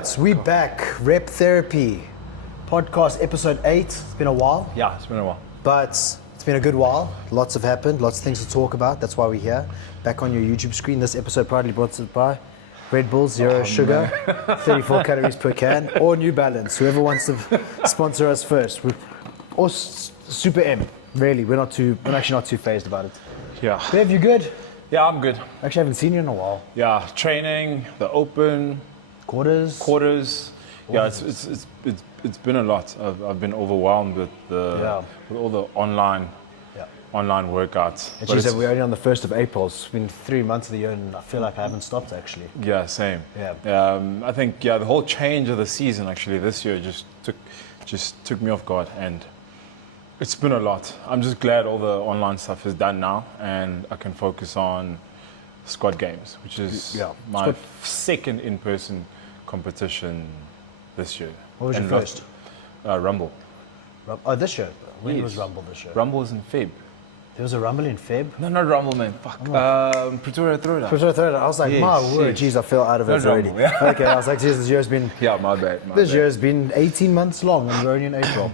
right, we back. Rep Therapy podcast episode 8. It's been a while, Yeah, it's been a while. but it's been a good while. Lots have happened, lots of things to talk about. That's why we're here. Back on your YouTube screen. This episode proudly brought to you by Red Bull, zero sugar, 34 calories per can, or New Balance. Whoever wants to sponsor us first. Or Super M. Really, we're actually not too phased about it. Yeah. Bev, you good? Yeah, I'm good. Actually, I haven't seen you in a while. Yeah, training, the open, Quarters. Yeah, it's been a lot. I've been overwhelmed with with all the online workouts. And she said we're only on the 1st of April. It's been 3 months of the year, and I feel like I haven't stopped actually. Yeah, same. Yeah. I think the whole change of the season actually this year just took me off guard, and it's been a lot. I'm just glad all the online stuff is done now, and I can focus on squad games, which is my second in-person competition this year. What was your first? Rumble. Oh, this year? When Yes. was Rumble this year? Rumble was in Feb. There was a Rumble in Feb? No, not Rumble, man. Fuck. Pretoria Throwdown. For sure, third, I was like, Yes, my word, yes. geez, I fell out of it Not already. Rumble, yeah. Okay, I was like, geez, this year's been Yeah, my bad. this year's been 18 months long, and we're only in April.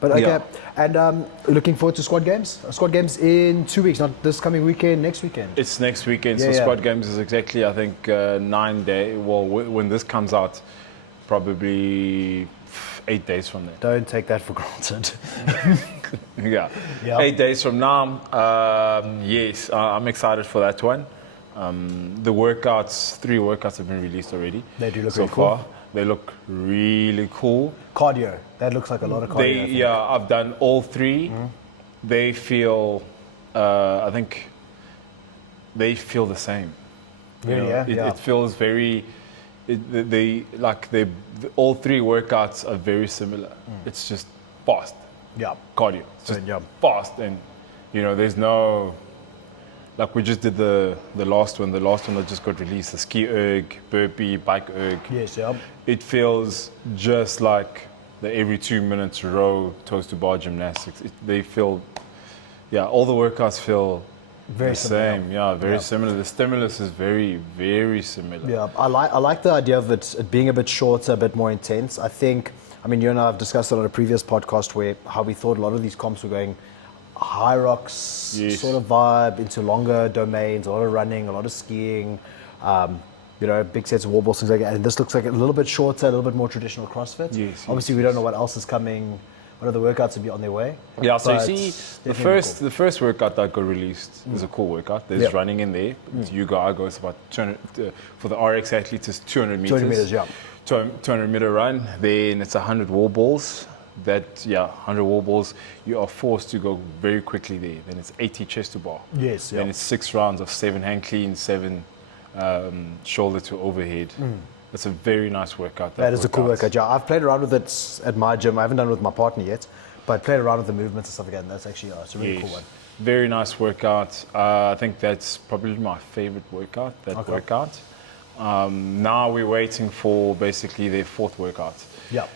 But okay, Yeah. and looking forward to squad games. Squad games in 2 weeks, not this coming weekend, next weekend. It's next weekend, so Yeah. squad games is exactly, I think, 9 days. Well, when this comes out, probably 8 days from there. Don't take that for granted. Yeah. Yeah. 8 days from now. Yes, I'm excited for that one. The workouts, 3 workouts have been released already. They do look so really cool. far. They look really cool. Cardio, that looks like a lot of cardio. I think. I've done all 3. They feel, I think, they feel the same. You Really, know, yeah? It feels very. All 3 workouts are very similar. It's just fast Yeah. cardio. It's just Yeah. fast, and there's no. Like we just did the last one. The last one that just got released, the ski erg, burpee, bike erg. Yes, yeah. It feels just like the every 2 minutes row toes to bar gymnastics. They feel, all the workouts feel Very the similar. same. Yeah, very similar. The stimulus is very, very similar. Yeah, I like the idea of it being a bit shorter, a bit more intense. I think, you and I have discussed it on a previous podcast where how we thought a lot of these comps were going high rocks Yes. sort of vibe into longer domains, a lot of running, a lot of skiing, big sets of wall balls, things like that. And this looks like a little bit shorter, a little bit more traditional CrossFit. Yes, Obviously, we don't know what else is coming, what other workouts will be on their way. Yeah, so you but see, the definitely the first workout that got released is a cool workout. There's Yep. running in there. It's I go. It's about 200 for the RX athletes. It's 200 meters. 200 meters, yeah. 200 meter run. Then it's 100 wall balls. 100 wall balls. You are forced to go very quickly there. Then it's 80 chest to bar. Yes, yeah. Then it's 6 rounds of 7 hand cleans, 7 shoulder to overhead. It's a very nice workout. That is a cool workout. Yeah, I've played around with it at my gym. I haven't done it with my partner yet, but played around with the movements and stuff again. That's actually it's a really cool one. Very nice workout. I think that's probably my favorite workout, Okay. workout. Now we're waiting for basically their 4th workout, Yeah.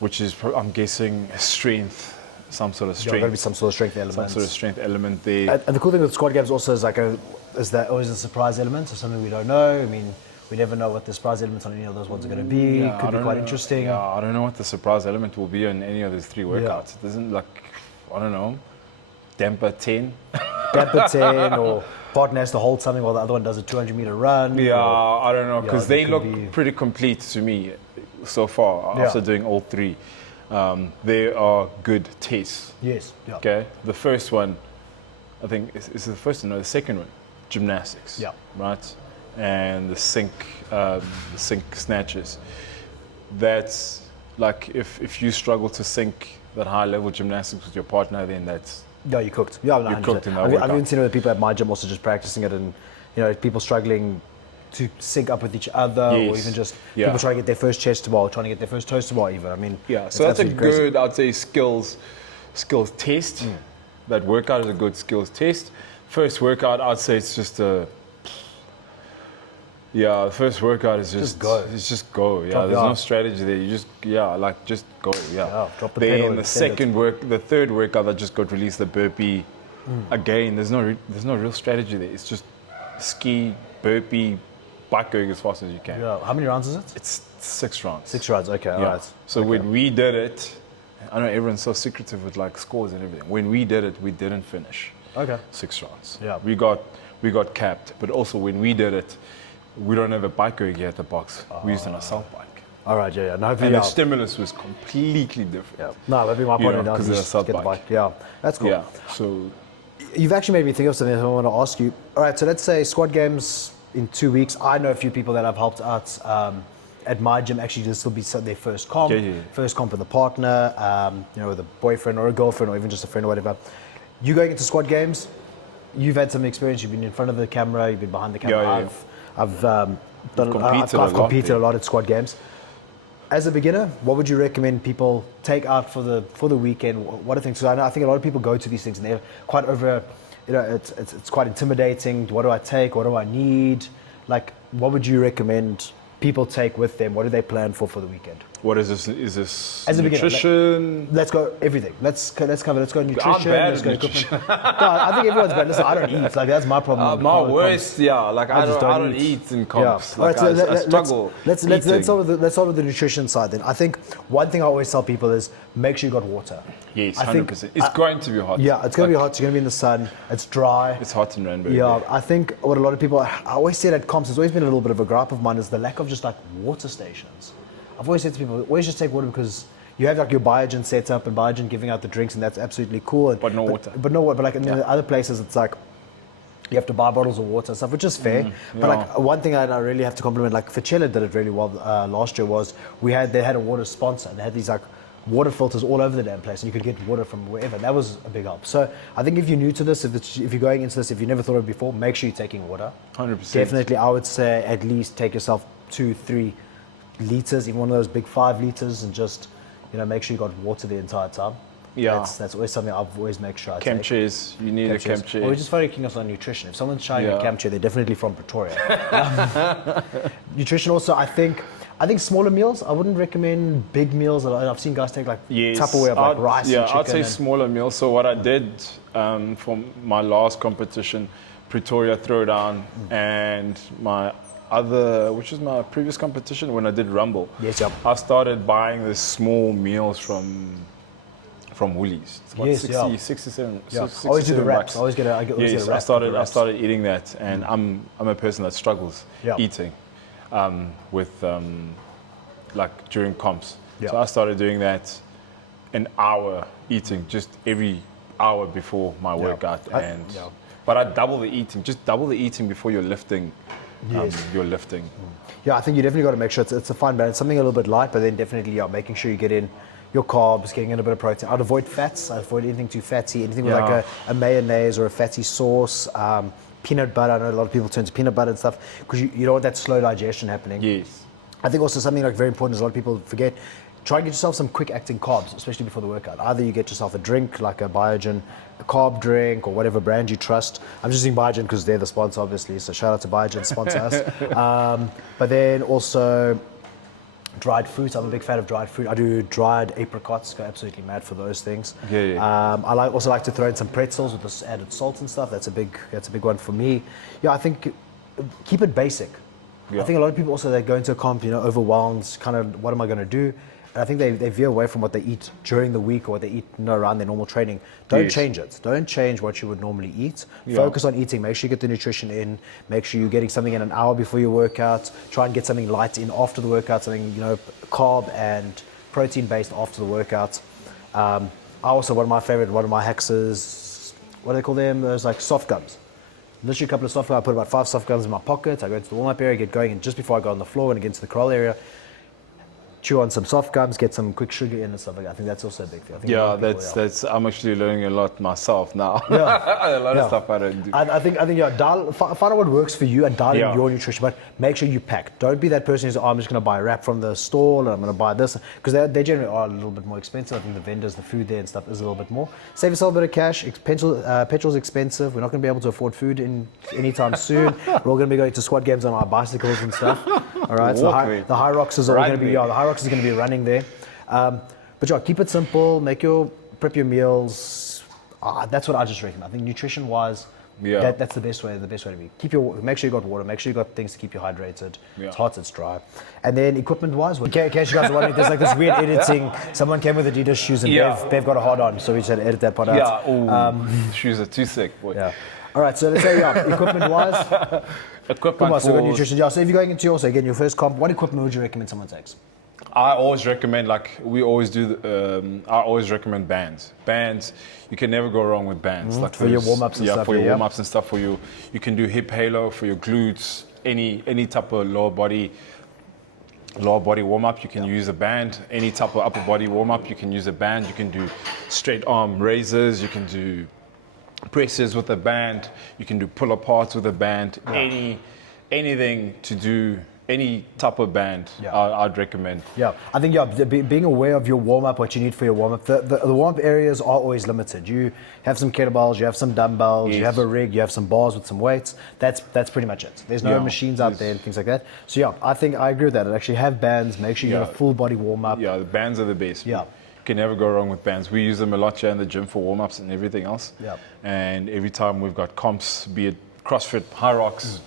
which is, I'm guessing, strength, some sort of There's got to be strength. some sort of strength element. Some sort of strength element there. And the cool thing with squad games also is is that always a surprise element, so something we don't know. We never know what the surprise elements on any of those ones are going to be. Yeah, Could I be don't quite know. interesting. Yeah, I don't know what the surprise element will be on any of those 3 workouts. It doesn't I don't know, damper 10. Gap 10 or partner has to hold something while the other one does a 200-meter run. Yeah, or- I don't know, because they they could look be- pretty complete to me so far Yeah. after doing all 3. They are good tests. Yes. Yeah. Okay, the first one, I think, is the first one, no, the second one, gymnastics. Yeah. Right, and the sink snatches. That's like if you struggle to sink that high level gymnastics with your partner, then that's Yeah, you cooked. Yeah, You 100%. cooked in that I've workout. even seen other people at my gym also just practicing it, and people struggling to sync up with each other, or Yes. even just Yeah. people trying to get their first chest to bar, trying to get their first toes to bar. Even yeah. it's So that's a absolutely crazy. good, I'd say, skills test. That workout is a good skills test. First workout, I'd say it's just a. Yeah, the first workout is just go. It's just go. Yeah, Drop there's it no off. strategy there. You just just go. Yeah. Yeah, drop the pedal Then and the send it. the third workout that just got released, the burpee. Again, there's no real strategy there. It's just ski, burpee, bike going as fast as you can. Yeah. How many rounds is it? It's 6 rounds. 6 rounds. Okay. All right. So Okay. when we did it, I know everyone's so secretive with like scores and everything. When we did it, we didn't finish Okay. 6 rounds. Yeah. We got capped, but also when we did it, we don't have a bike going here at the box. We used an assault bike. All right. Yeah. No, And the stimulus was completely different. Yeah. No, that'd be my You point know, of down 'cause to it's a just sub get the bike. bike. Yeah. That's cool. Yeah. So You've actually made me think of something I want to ask you. All right, so let's say squad games in 2 weeks. I know a few people that I've helped out at my gym. Actually, this will be their first comp, first comp with a partner, with a boyfriend or a girlfriend or even just a friend or whatever. You going into squad games, you've had some experience. You've been in front of the camera, you've been behind the camera. Yeah. I've competed a lot at squad games. As a beginner, what would you recommend people take out for the weekend? What are things? So I think a lot of people go to these things and they're quite it's quite intimidating. What do I take? What do I need? Like, what would you recommend people take with them? What do they plan for the weekend? what is this? Is this As a beginner, nutrition? Let's go everything. Let's cover. Let's go nutrition. I'm bad let's at go nutrition. equipment. No, I think everyone's bad. Listen, I don't eat. Like that's my problem. My with worst, yeah. Like I just don't don't eat in Yeah. comps. All right, Like, so I struggle. Let's start with the nutrition side then. I think one thing I always tell people is make sure you got water. Yes, I think- 100%. It's going to be hot. Yeah, it's going to be Like, hot. You're going to be in the sun. It's dry. It's hot in Randburg. Yeah, I think what a lot of people, I always say at comps, it's always been a little bit of a gripe of mine is the lack of just like water stations. I've always said to people, always just take water because you have like your Biogen set up and Biogen giving out the drinks and that's absolutely cool. And, But no water. But no water. But like in the other places, it's like you have to buy bottles of water and stuff, which is fair. But like one thing I really have to compliment, like Ficella did it really well last year was they had a water sponsor. They had these like water filters all over the damn place and you could get water from wherever. That was a big help. So I think if you're new to this, if you're going into this, if you never thought of it before, make sure you're taking water. 100%. Definitely, I would say at least take yourself 2-3 liters, even one of those big 5 liters, and just make sure you got water the entire time. Yeah. That's always something I've always make sure I Camp take. chairs. You need a camp chair. Or we're just focusing us on nutrition. If someone's showing a Yeah. camp chair, they're definitely from Pretoria. Nutrition also, I think smaller meals. I wouldn't recommend big meals. I've seen guys take like Yes, Tupperware of like rice and chicken. I'd say and- smaller meals. So what I did for my last competition, Pretoria Throwdown, and my other, which was my previous competition when I did Rumble. Yes, yep. I started buying the small meals from Woolies. It's about Yes, 60, yeah. 67, Yeah. 67 Always do the wraps. bucks. I always get a Yes, wrap. I started eating that, and I'm a person that struggles Yeah. eating with like during comps. Yeah. So I started doing that an hour eating just every hour before my workout, but I double the eating. Just double the eating before you're lifting. Yes. You're lifting. Yeah, I think you definitely got to make sure it's a fine balance. Something a little bit light, but then definitely making sure you get in your carbs, getting in a bit of protein. I'd avoid fats. I'd avoid anything too fatty, anything with like a mayonnaise or a fatty sauce. Peanut butter. I know a lot of people turn to peanut butter and stuff because you don't want that slow digestion happening. Yes. I think also something like very important is a lot of people forget. Try and get yourself some quick acting carbs, especially before the workout. Either you get yourself a drink like a Biogen, a carb drink, or whatever brand you trust. I'm just using Biogen because they're the sponsor, obviously. So shout out to Biogen, sponsor us. But then also dried fruit. I'm a big fan of dried fruit. I do dried apricots. Go absolutely mad for those things. Yeah. I also like to throw in some pretzels with this added salt and stuff. That's a big one for me. Yeah, I think keep it basic. Yeah. I think a lot of people also they go into a comp, overwhelmed, kind of what am I going to do? And I think they veer away from what they eat during the week or what they eat around their normal training. Don't change it. Don't change what you would normally eat. Yeah. Focus on eating. Make sure you get the nutrition in. Make sure you're getting something in an hour before your workout. Try and get something light in after the workout, something, carb and protein based after the workout. One of my hacks is, what do they call them? Those like soft gums. Literally a couple of soft gums. I put about 5 soft gums in my pocket. I go into the warm-up area, get going, and just before I go on the floor and get into the crawl area, chew on some soft gums, get some quick sugar in and stuff like that. I think that's also a big thing. I think a lot of people, that's. I'm actually learning a lot myself now. Yeah. A lot of stuff I don't do. I think find out what works for you and dial in your nutrition, but make sure you pack. Don't be that person who's, I'm just going to buy a wrap from the store and I'm going to buy this, because they generally are a little bit more expensive. I think the vendors, the food there and stuff is a little bit more. Save yourself a bit of cash. Petrol's expensive. We're not going to be able to afford food anytime soon. We're all going to be going to squad games on our bicycles and stuff. All right, so the high rocks is going to be running there. But yeah, keep it simple. Prep your meals. That's what I just recommend. I think nutrition-wise, Yeah. That's the best way to be. Make sure you got water, make sure you got things to keep you hydrated. Yeah. It's hot, it's dry. And then equipment-wise, in case you guys are wondering, there's like this weird editing. Someone came with Adidas shoes and Bev got a hard on, so we just had to edit that part out. Yeah, shoes are too sick, boy. Yeah. All right, so let's say equipment-wise. Equipment So we've got nutrition. Yeah, so if you're going into your first comp, what equipment would you recommend someone takes? I always recommend, I always recommend bands. Bands, you can never go wrong with bands. Like for your warm-ups and stuff. For your warm-ups and stuff. You can do hip halo for your glutes, any type of lower body warm-up, you can use a band. Any type of upper body warm-up, you can use a band. You can do straight arm raises, you can do presses with a band, you can do pull-aparts with a band. Anything to do, any type of band, I'd recommend. Yeah, I think being aware of your warm-up, what you need for your warm-up. The warm-up areas are always limited. You have some kettlebells, you have some dumbbells, you have a rig, you have some bars with some weights. That's pretty much it. There's no machines out there and things like that. So yeah, I think I agree with that. And actually have bands, make sure you get a full body warm-up. Yeah, the bands are the best. Yeah. You can never go wrong with bands. We use them a lot here in the gym for warm-ups and everything else. Yeah. And every time we've got comps, be it CrossFit, High Rocks,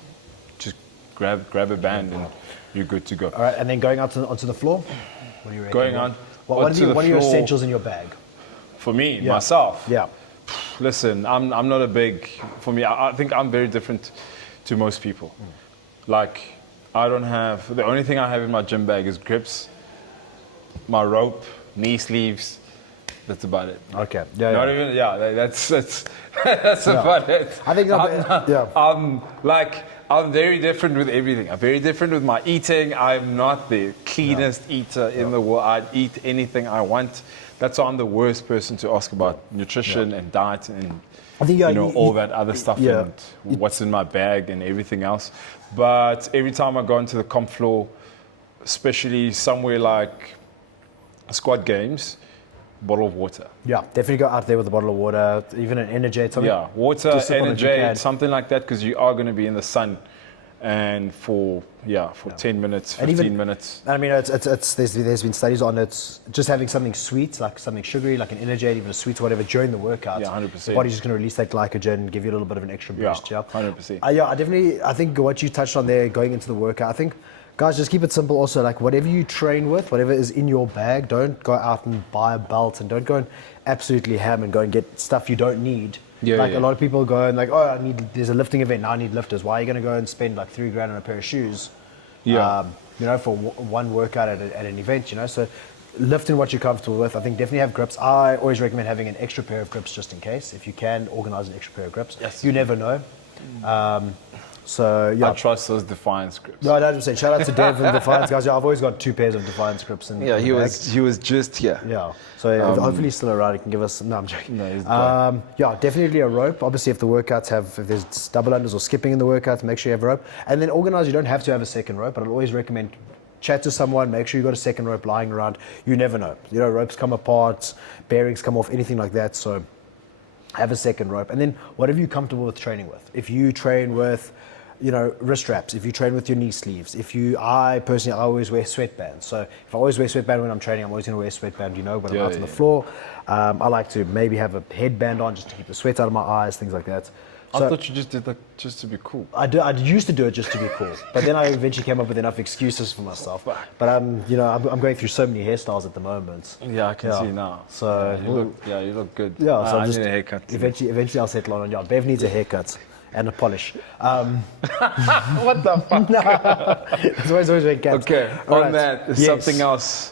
just grab a band and you're good to go. All right, and then going out onto the floor, what do you reckon? Going on. What are your essentials in your bag? For me, myself. Yeah. Listen, I'm not a big. For me, I think I'm very different to most people. Like, I don't have. The only thing I have in my gym bag is grips, my rope, knee sleeves. That's about it. Okay. Not even. Yeah. That's about it. I think. I'm very different with everything. I'm very different with my eating. I'm not the cleanest eater in the world. I'd eat anything I want. That's why I'm the worst person to ask about nutrition and diet and I think, all that other stuff and what's in my bag and everything else. But every time I go into the comp floor, especially somewhere like squad games, bottle of water. Yeah, definitely go out there with a bottle of water, even an Renegade. Yeah, water, Renegade, something like that, because you are going to be in the sun, and for 10 minutes, 15 minutes. I mean, there's been studies on it. Just having something sweet, like something sugary, like an Renegade, even a sweet or whatever, during the workout. Yeah, 100%. The body's just going to release that glycogen, give you a little bit of an extra boost. Yeah, 100%. I think what you touched on there, going into the workout, I think. Guys, just keep it simple also, like whatever you train with, whatever is in your bag, don't go out and buy a belt and don't go and absolutely ham and go and get stuff you don't need. A lot of people go and like, there's a lifting event, now I need lifters. Why are you going to go and spend like $3,000 on a pair of shoes, for one workout at an event, So lifting what you're comfortable with. I think definitely have grips. I always recommend having an extra pair of grips just in case. If you can, organize an extra pair of grips. Yes. You never know. I trust those Defiance grips. No, 100%. Shout out to Dev and Defiance guys. Yeah, I've always got 2 pairs of Defiance grips. He was just here. Yeah. So hopefully he's still around. He can give us. No, I'm joking. No, he's definitely a rope. Obviously, if there's double unders or skipping in the workouts, make sure you have a rope. And then organize. You don't have to have a second rope, but I'd always recommend chat to someone. Make sure you got a second rope lying around. You never know. Ropes come apart, bearings come off, anything like that. So have a second rope. And then whatever you're comfortable with training with. If you train with wrist straps, if you train with your knee sleeves, I always wear sweatbands. So if I always wear sweatband when I'm training, I'm always going to wear a sweatband, when I'm out on the floor. I like to maybe have a headband on just to keep the sweat out of my eyes, things like that. I thought you just did that just to be cool. I used to do it just to be cool, but then I eventually came up with enough excuses for myself. But I'm going through so many hairstyles at the moment. Yeah, I can see now. So you look good. Yeah, so I need a haircut. Eventually I'll settle on. Yeah, Bev needs a haircut. And a polish. What the fuck? It's always very cats. Okay, there's something else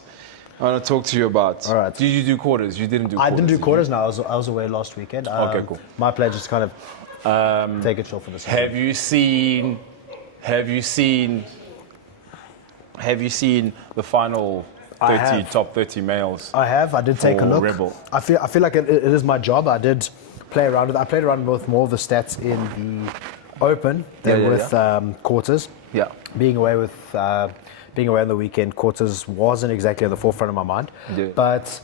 I want to talk to you about. All right. Did you do quarters? You didn't do quarters. I didn't do quarters, no. I was away last weekend. Okay, cool. My plan is to kind of take it chill for this. Have you seen the final 30, top 30 males? I have. I did take a look. Rebel. I feel like it is my job. I did play around with. I played around with more of the stats in the open than with quarters. Yeah. Being away on the weekend, quarters wasn't exactly at the forefront of my mind. Yeah. But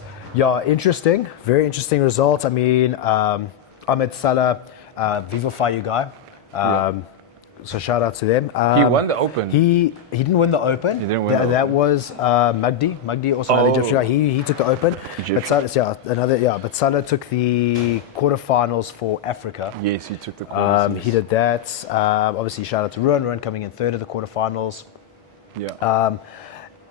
interesting, very interesting results. I mean, Ahmed Salah, Vivify you guy. So shout out to them. He won the Open. He didn't win the Open. He didn't win the That Open. was Magdi. Magdi, also another Oh. Egyptian guy. He took the Open. Egyptian. But Salah took the quarterfinals for Africa. Yes, he took the course. He did that. Obviously, shout out to Ruan. Ruan coming in third of the quarterfinals. Yeah.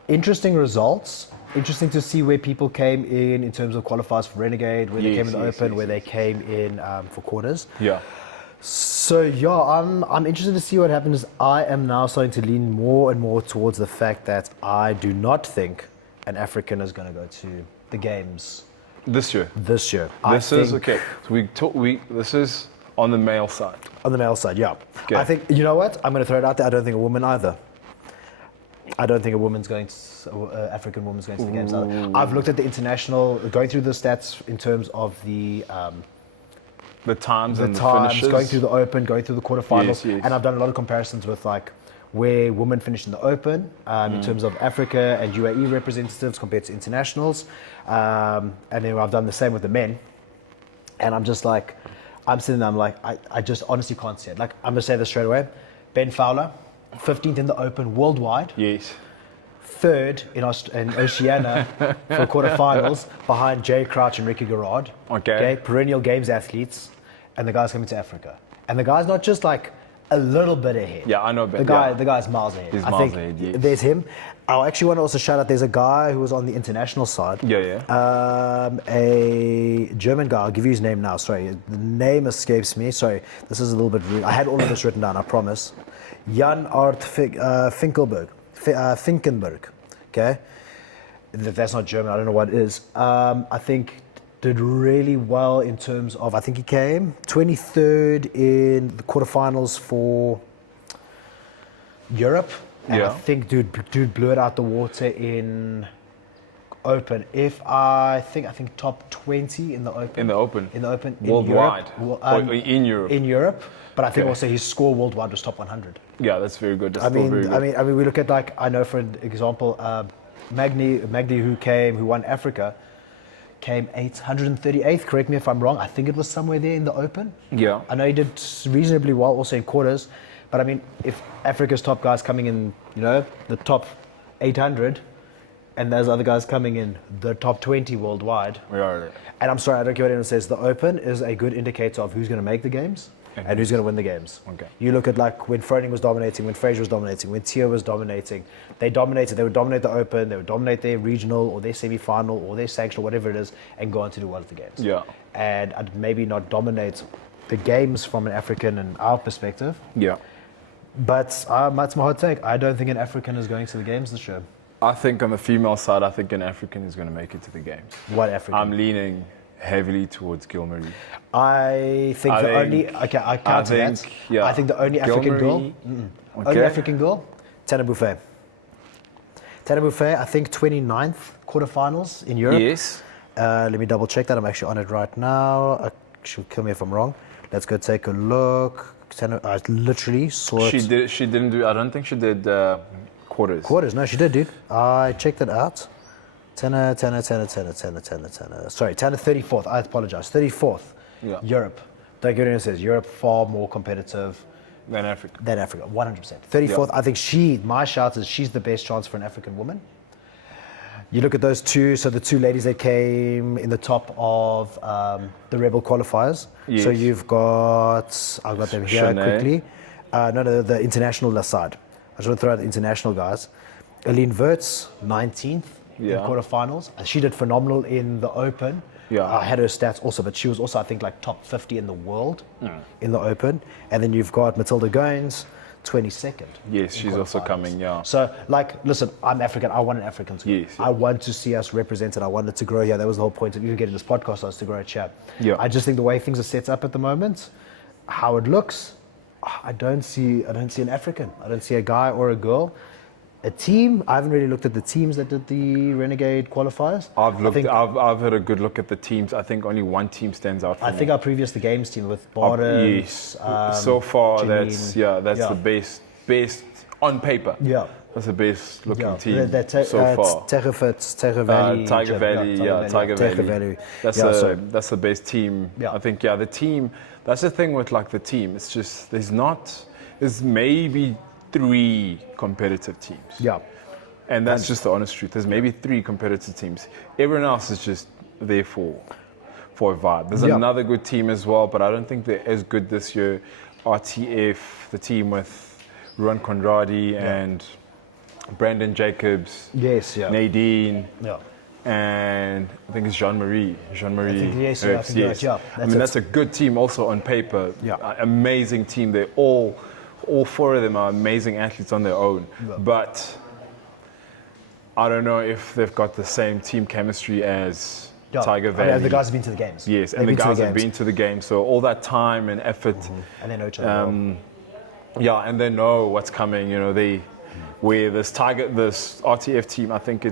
Interesting results. Interesting to see where people came in terms of qualifiers for Renegade, where they came in the Open, where they came in for quarters. Yeah. So yeah, I'm interested to see what happens. I am now starting to lean more and more towards the fact that I do not think an African is going to go to the games This year. this year. This is okay. So this is on the male side. On the male side, yeah. Okay. I think, you know what? I'm going to throw it out there. I don't think a woman either. I don't think a woman's going to, African woman's going to the games either. I've looked at the international, going through the stats in terms of the times and the times, finishes. going through the Open, going through the quarterfinals, Yes, yes. and I've done a lot of comparisons with like where women finished in the Open in terms of Africa and UAE representatives compared to internationals, and then I've done the same with the men, and I'm just like, I'm sitting there, I'm like, I just honestly can't see it. Like, I'm gonna say this straight away, Ben Fowler, 15th in the Open worldwide. Yes. Third in Oceania for quarterfinals behind Jay Crouch and Ricky Garrard. Okay. Perennial games athletes, and the guy's coming to Africa. And the guy's not just like a little bit ahead. Yeah, I know Ben. The guy's miles ahead. He's I miles think ahead, yes. There's him. I actually want to also shout out, there's a guy who was on the international side. Yeah. A German guy, I'll give you his name now, sorry. The name escapes me, sorry. This is a little bit rude. I had all of this written down, I promise. Jan Art Finkenberg, okay? If that's not German, I don't know what it is. I think did really well in terms of, I think he came 23rd in the quarterfinals for Europe. And I Yeah. think dude blew it out the water in Open. I think top 20 in the Open. In the Open. In the Open. In Worldwide. Europe. Or in Europe. In Europe. But I think Okay. also his score worldwide was top 100. Yeah, that's very good. That's I still mean, very good. I mean, we look at like, I know for an example, Magdi who won Africa, came 838th. Correct me if I'm wrong. I think it was somewhere there in the Open. Yeah. I know he did reasonably well also in quarters, but I mean, if Africa's top guys coming in, you know, the top 800, and there's other guys coming in the top 20 worldwide. Yeah. And I'm sorry, I don't care what anyone says. The Open is a good indicator of who's going to make the games and who's going to win the games. Okay. You look at like when Froning was dominating, when Fraser was dominating, when Tio was dominating. They dominated. They would dominate the Open. They would dominate their regional or their semi-final or their sanctional, whatever it is, and go on to do well at the games. Yeah. And I'd maybe not dominate the games from an African and our perspective. Yeah. But that's my hot take. I don't think an African is going to the games this year. I think on the female side, I think an African is going to make it to the games. What African? I'm leaning heavily towards Gilmarie. I think I the think- only I counter that. think, yeah. I think the only African girl, Gilmarie, only African girl, Tana Buffet. Tana Buffet, I think 29th quarterfinals in Europe. Yes. Let me double check that. I'm actually on it right now. She'll kill me if I'm wrong. Let's go take a look. Tana, I literally saw it. She didn't do. I don't think she did quarters. Quarters? No, she did, dude. I checked it out. Tana. Sorry, Tana 34th. I apologize. 34th. Yeah. Europe. Don't get it says Europe far more competitive Than Africa. than Africa. 100%. 34th. Yeah. I think my shout is she's the best chance for an African woman. You look at those two. So the two ladies that came in the top of the Rebel qualifiers. Yes. So you've got. I've got them here Shanae. quickly. No, the international side. I just want to throw out the international guys. Aline Wirtz, 19th in Yeah. quarterfinals. And she did phenomenal in the Open. Yeah. I had her stats also, but she was also, I think, like top 50 in the world in the Open. And then you've got Matilda Goins, 22nd. Yes, in she's also quarterfinals. coming, yeah. So, like, listen, I'm African. I want an African to win. Yes, I want to see us represented. I wanted to grow here. That was the whole point of even getting this podcast, was to grow a chat. Yeah. I just think the way things are set up at the moment, how it looks, I don't see an African. I don't see a guy or a girl. A team, I haven't really looked at the teams that did the Renegade qualifiers. I've had a good look at the teams. I think only one team stands out for I me. think our previous the games team with Barton. Yes. So far, that's the best on paper. Yeah. That's the best looking team so far. Tiger Valley. Tiger Valley, Tiger Valley. That's the best team. Yeah. I think, the team. That's the thing with like the team. It's just there's not there's maybe 3 competitive teams. Yeah. And that's just the honest truth. There's maybe 3 competitive teams. Everyone else is just there for a vibe. There's another good team as well, but I don't think they're as good this year. RTF, the team with Ruan Conradi and Brandon Jacobs, Nadine, and I think it's Jean-Marie. Yes, Herbst, yes. I mean, that's a good team also on paper. Amazing team. They're all 4 of them are amazing athletes on their own. But I don't know if they've got the same team chemistry as Tiger Valley. And the guys have been to the games. Yes, and the guys have been to the games. So all that time and effort. And they know each other. Yeah, and they know what's coming. You know, where this RTF team, I think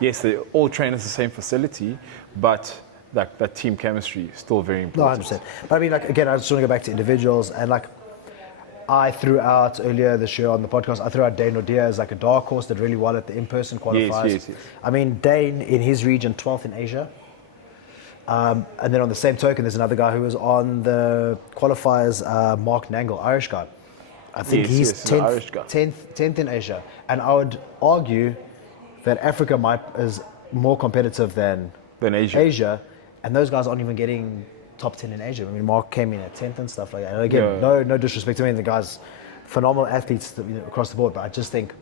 they all train at the same facility, but that team chemistry is still very important. 100%. But I mean, like, again, I just want to go back to individuals, and like, I threw out earlier this year on the podcast, I threw out Dane Odia as like a dark horse that really well at the in-person qualifiers. Yes. I mean, Dane in his region, 12th in Asia. And then on the same token, there's another guy who was on the qualifiers, Mark Nangle, Irish guy. I think he's 10th in Asia. And I would argue that Africa is more competitive than Asia. And those guys aren't even getting top 10 in Asia. I mean, Mark came in at 10th and stuff like that. And again, no disrespect to him. The guy's phenomenal athletes across the board. But I just think,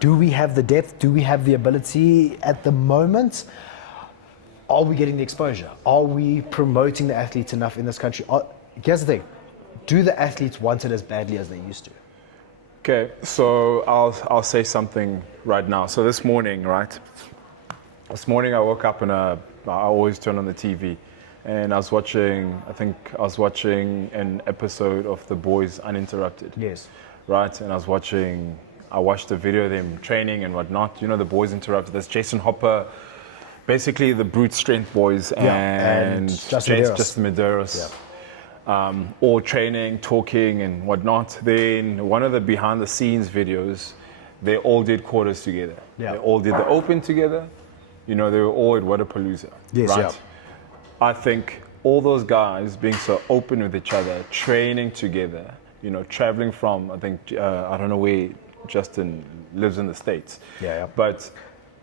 do we have the depth? Do we have the ability at the moment? Are we getting the exposure? Are we promoting the athletes enough in this country? Here's the thing. Do the athletes want it as badly as they used to? Okay, so I'll say something right now. So this morning I woke up and I always turn on the TV. And I was watching an episode of The Boys Uninterrupted. Yes. Right, and I watched the video of them training and whatnot. You know, The Boys Interrupted. That's Jason Hopper, basically the brute strength boys, and Justin Medeiros. All training, talking and whatnot. Then one of the behind the scenes videos, they all did quarters together. They all did the open together. You know, they were all at Wadapalooza. Yes, right? I think all those guys being so open with each other, training together, you know, traveling from, I think, I don't know where Justin lives in the States. But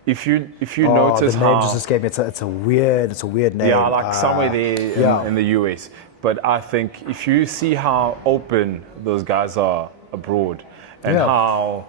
if you notice the name just escaped me. It's a weird name. Yeah, like somewhere there in the US. But I think if you see how open those guys are abroad and how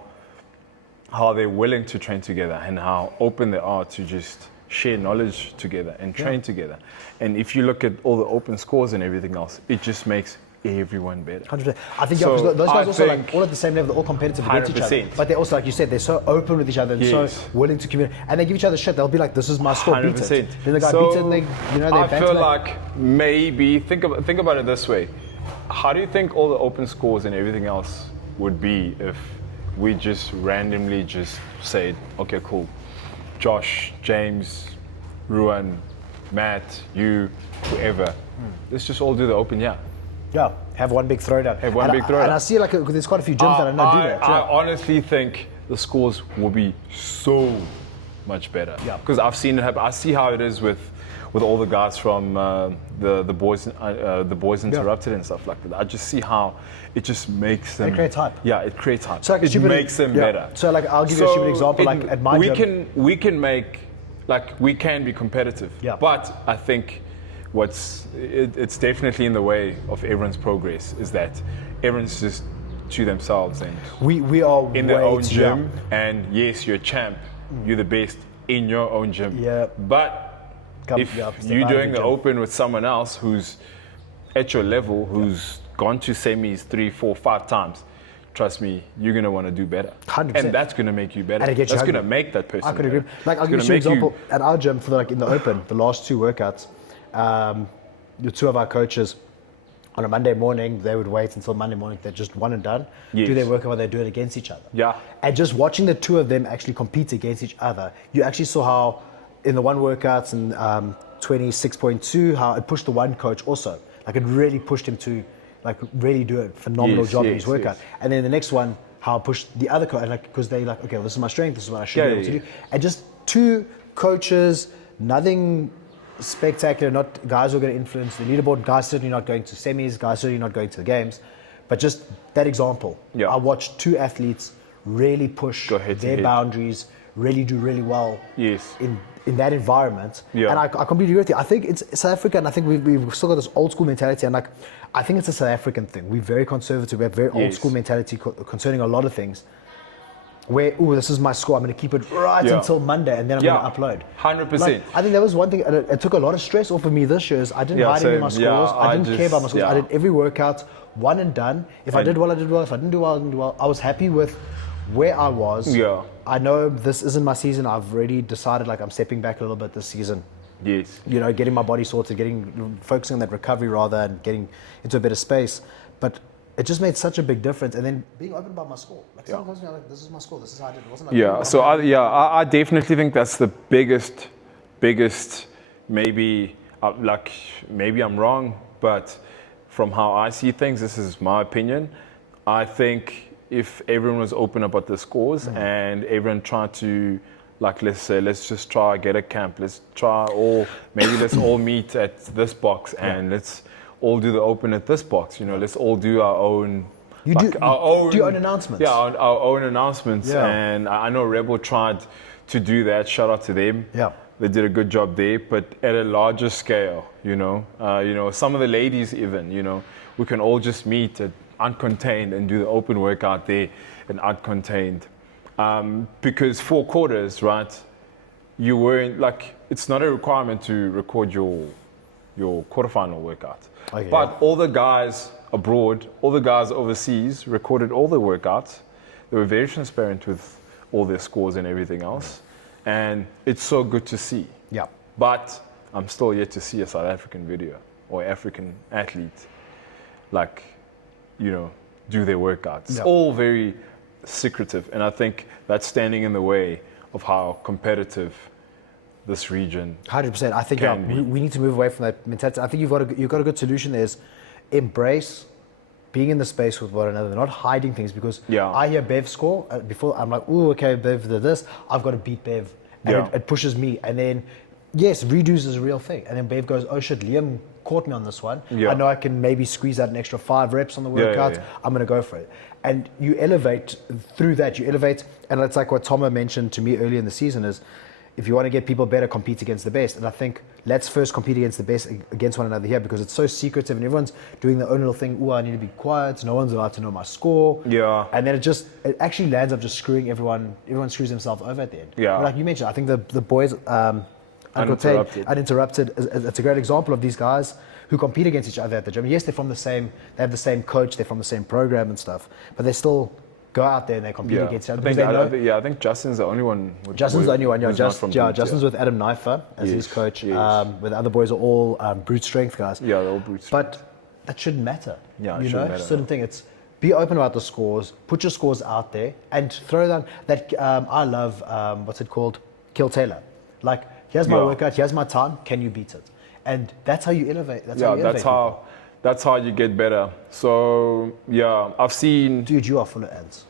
they're willing to train together and how open they are to just share knowledge together and train together. And if you look at all the open scores and everything else, it just makes everyone better. 100%. I think because those guys also like all at the same level, they're all competitive against each other. But they also, like you said, they're so open with each other and so willing to communicate. And they give each other shit. They'll be like, "This is my score, beat it." Then the guy beats it, and they I feel like maybe think about it this way. How do you think all the open scores and everything else would be if we just randomly just said, "Okay, cool, Josh, James, Ruan, Matt, you, whoever, let's just all do the open, Yeah, have one big throwdown. And I see like there's quite a few gyms that I know do that. I honestly think the scores will be so much better. Yeah. Because I've seen it happen. I see how it is with all the guys from the boys Interrupted and stuff like that. I just see how it just makes them. It creates hype. Yeah, it creates hype. So like it makes them better. So like I'll give you a stupid example. Like at my gym, we can be competitive. Yeah. But I think it's definitely in the way of everyone's progress is that everyone's just to themselves and we are in their own gym. And yes, you're a champ. You're the best in your own gym. Yeah. But if you're doing the open with someone else who's at your level, who's gone to semis 3, 4, 5 times, trust me, you're going to want to do better. 100%. And that's going to make you better. And that's going to make that person I could agree. better. Like, I'll give you an example. At our gym, in the open, the last 2 workouts, the 2 of our coaches, on a Monday morning, they would wait until Monday morning. They're just one and done. Yes. Do their workout while they do it against each other. Yeah. And just watching the 2 of them actually compete against each other, you actually saw how in the one workouts in 26.2, how it pushed the one coach also. Like it really pushed him to really do a phenomenal job in his workout. Yes. And then the next one, how it pushed the other coach, because they okay, well, this is my strength, this is what I should be able to do. And just 2 coaches, nothing spectacular, not guys who are going to influence the leaderboard, guys certainly not going to semis, guys certainly not going to the games, But just that example, Yeah. I watched two athletes really push Go head to their head. boundaries, really do really well Yes. in that environment. Yeah. And I completely agree with you. I think it's South Africa, and I think we've still got this old school mentality. And like, I think it's a South African thing. We're very conservative. We have very old Yes. school mentality concerning a lot of things. Where, this is my score. I'm going to keep it right Yeah. until Monday, and then I'm Yeah. going to upload. 100%. Like, I think that was one thing. It took a lot of stress off of me this year. Is I didn't Yeah, hide any of my same. Yeah, scores. I didn't care about my scores. yeah. I did every workout, one and done. If I And- did well, I did well. If I didn't do well, I didn't do well. I was happy with where I was. Yeah. I know this isn't my season. I've already decided like I'm stepping back a little bit this season. Yes. You know, getting my body sorted, focusing on that recovery rather, and getting into a better space. But it just made such a big difference. And then being open about my score. Like, someone goes to me, like, this is my score. This is how I did it. It wasn't like, Yeah, so I definitely think that's the biggest, maybe, maybe I'm wrong, but from how I see things, this is my opinion. I think if everyone was open about the scores and everyone tried to, like, let's just try get a camp, let's all meet at this box and let's all do the open at this box, let's all do our own. do your own announcements. Yeah, our own announcements. Yeah. And I know Rebel tried to do that. Shout out to them. Yeah. They did a good job there, but at a larger scale, some of the ladies even, we can all just meet at Uncontained and do the open workout there in Uncontained. Because 4 quarters, right, you weren't, like, it's not a requirement to record your quarterfinal workout. Okay, but yeah. all the guys abroad, all the guys overseas recorded all the workouts. They were very transparent with all their scores and everything else. And it's so good to see. Yeah. But I'm still yet to see a South African video or African athlete, like, do their workouts. It's Yeah. all very secretive. And I think that's standing in the way of how competitive this region 100%. I think Can be. we need to move away from that mentality. I think you've got a good solution there is embrace being in the space with one another, not hiding things, because Yeah. I hear Bev score before, I'm like, ooh, okay, Bev did this, I've got to beat Bev. And Yeah. it pushes me. And then, yes, redos is a real thing. And then Bev goes, oh shit, Liam caught me on this one. Yeah. I know I can maybe squeeze out an extra 5 reps on the Yeah, yeah, workout. yeah. I'm going to go for it. And you elevate through that. You elevate, and it's like what Tomo mentioned to me earlier in the season is, if you want to get people better, compete against the best. And I think let's first compete against the best, against one another here, because it's so secretive and everyone's doing their own little thing. Ooh, I need to be quiet. No one's allowed to know my score. Yeah. And then it actually lands up just screwing everyone. Everyone screws themselves over at the end. Yeah. But like you mentioned, I think the boys, Uninterrupted, it's a great example of these guys who compete against each other at the gym. Yes, they have the same coach, they're from the same program and stuff, but they still go out there and they compete against each other. I think Justin's the only one. Justin's the only one. Yeah, who's not from Brute, Justin's with Adam Neifer as his Yes, coach. yes. Where the other boys are all brute strength guys. Yeah, they're all brute strength. But that shouldn't matter. Yeah, it you shouldn't know, matter. certain thing. It's be open about the scores. Put your scores out there and throw down that. I love what's it called? Kill Taylor. Like, here's my Yeah. workout. Here's my time. Can you beat it? And that's how you elevate. That's how you get better. So yeah, I've seen. Dude, you are full of ants.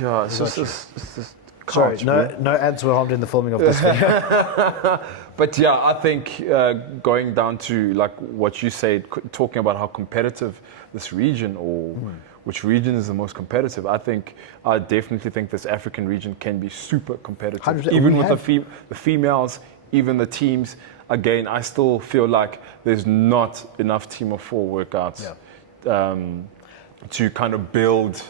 Yeah, it's just Sorry, couch, no, bro. no ants were harmed in the filming of this video. But yeah, I think going down to like what you said, talking about how competitive this region or which region is the most competitive. I definitely think this African region can be super competitive, 100%. even We with have- the females, even the teams. Again, I still feel like there's not enough team of 4 workouts to kind of build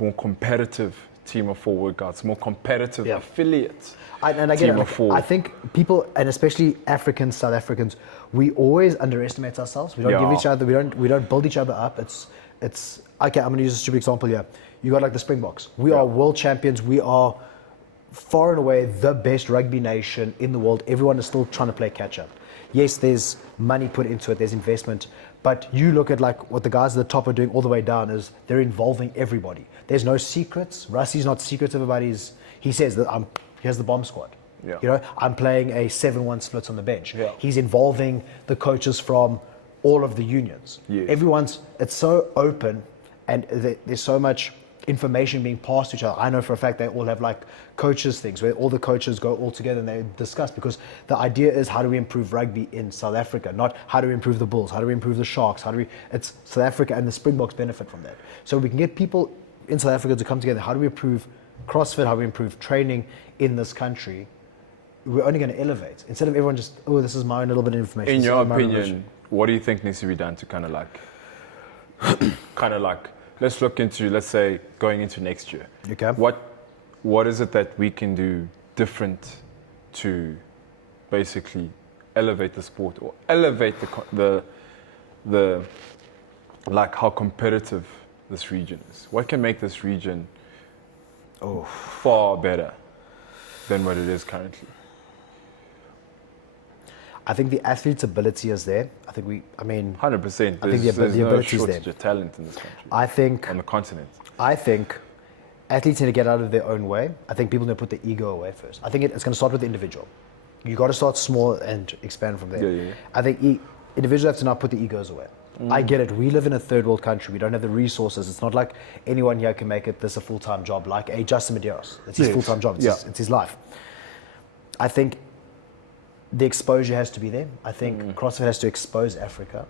more competitive team of 4 workouts, more competitive affiliates. And again, team of 4. I think people, and especially Africans, South Africans, we always underestimate ourselves. We don't give each other. We don't build each other up. It's okay. I'm going to use a stupid example here. You got like the Springboks. We are world champions. We are far and away the best rugby nation in the world. Everyone is still trying to play catch up. Yes, there's money put into it. There's investment. But you look at like what the guys at the top are doing all the way down is they're involving everybody. There's no secrets. Rusty's not secretive about he says that here's the bomb squad. Yeah. You know, I'm playing a 7-1 split on the bench. Yeah. He's involving the coaches from all of the unions. Yes. It's so open and there's so much information being passed to each other. I know for a fact they all have like coaches things where all the coaches go all together and they discuss, because the idea is how do we improve rugby in South Africa, not how do we improve the Bulls, how do we improve the Sharks, it's South Africa, and the Springboks benefit from that. So we can get people in South Africa to come together. How do we improve CrossFit, how do we improve training in this country? We're only going to elevate, instead of everyone just, oh, this is my own little bit of information. In your opinion, what do you think needs to be done to kind of like, let's look into, let's say, going into next year. Okay. What is it that we can do different to basically elevate the sport, or elevate the like how competitive this region is? What can make this region far better than what it is currently? I think the athlete's ability is there. 100%. I think the There's no ability is there. shortage of talent in this country. I think on the continent. I think athletes need to get out of their own way. I think people need to put the ego away first. I think it's going to start with the individual. You got to start small and expand from there. Yeah. I think individuals have to now put the egos away. I get it. We live in a third world country. We don't have the resources. It's not like anyone here can make it this a full-time job like a Justin Medeiros. It's his full-time job. It's his life. I think the exposure has to be there. I think CrossFit has to expose Africa.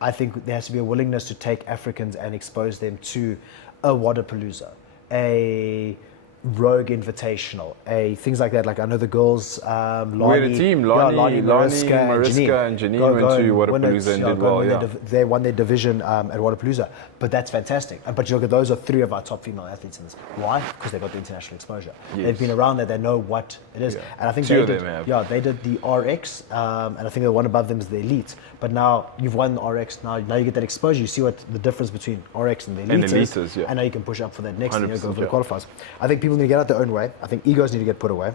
I think there has to be a willingness to take Africans and expose them to a Wadapalooza, a Rogue Invitational, things like that. Like I know the girls, Lonnie, we had a team, Lonnie, Mariska, and Janine went to Wadapalooza and did well. They won their division at Wadapalooza, but that's fantastic. But you look at those are 3 of our top female athletes in this. Why? Because they got the international exposure. Yes. They've been around there. They know what it is. Yeah. And I think 2 they of did. them have. Yeah, they did the RX, and I think the one above them is the elite. But now you've won the RX. Now you get that exposure. You see what the difference between RX and the elite is. Yeah. And now you can push up for that next and you go for the yeah. qualifiers. I think people need to get out their own way. I think egos need to get put away.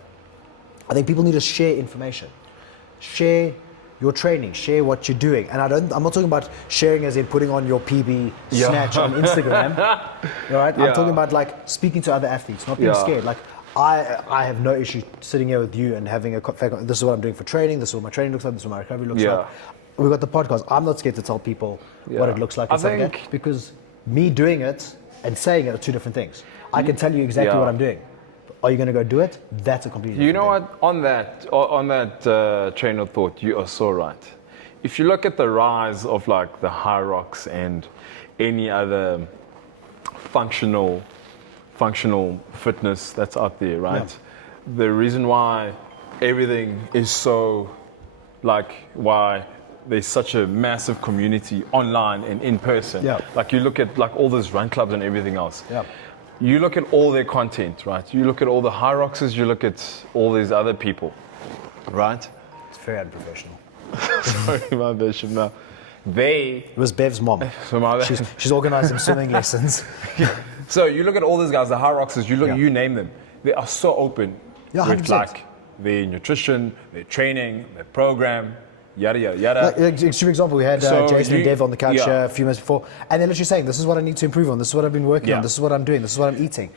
I think people need to share information. Share your training, share what you're doing. And I'm not talking about sharing as in putting on your PB snatch on Instagram. All right? I'm talking about like speaking to other athletes, not being scared. Like I have no issue sitting here with you and having this is what I'm doing for training, this is what my training looks like, this is what my recovery looks like. We've got the podcast. I'm not scared to tell people what it looks like and stuff like that, because me doing it and saying it are 2 different things. I can tell you exactly what I'm doing. Are you going to go do it? That's a completely different thing. On that train of thought, you are so right. If you look at the rise of like the High Rocks and any other functional fitness that's out there, right? Yeah. The reason why everything is so, like, why there's such a massive community online and in person. Yeah. Like you look at like all those run clubs and everything else. Yeah. You look at all their content, right? You look at all the High Rockers, you look at all these other people, right? It's very unprofessional. Sorry, my bishop now. It was Bev's mom. She's organized some swimming lessons. So you look at all these guys, the High Rockers, you name them. They are so open with 100%. like their nutrition, their training, their program, yada, yada, yada. Like, extreme example, we had Jason and Dev on the couch a few minutes before, and they're literally saying, this is what I need to improve on, this is what I've been working on, this is what I'm doing, this is what I'm eating.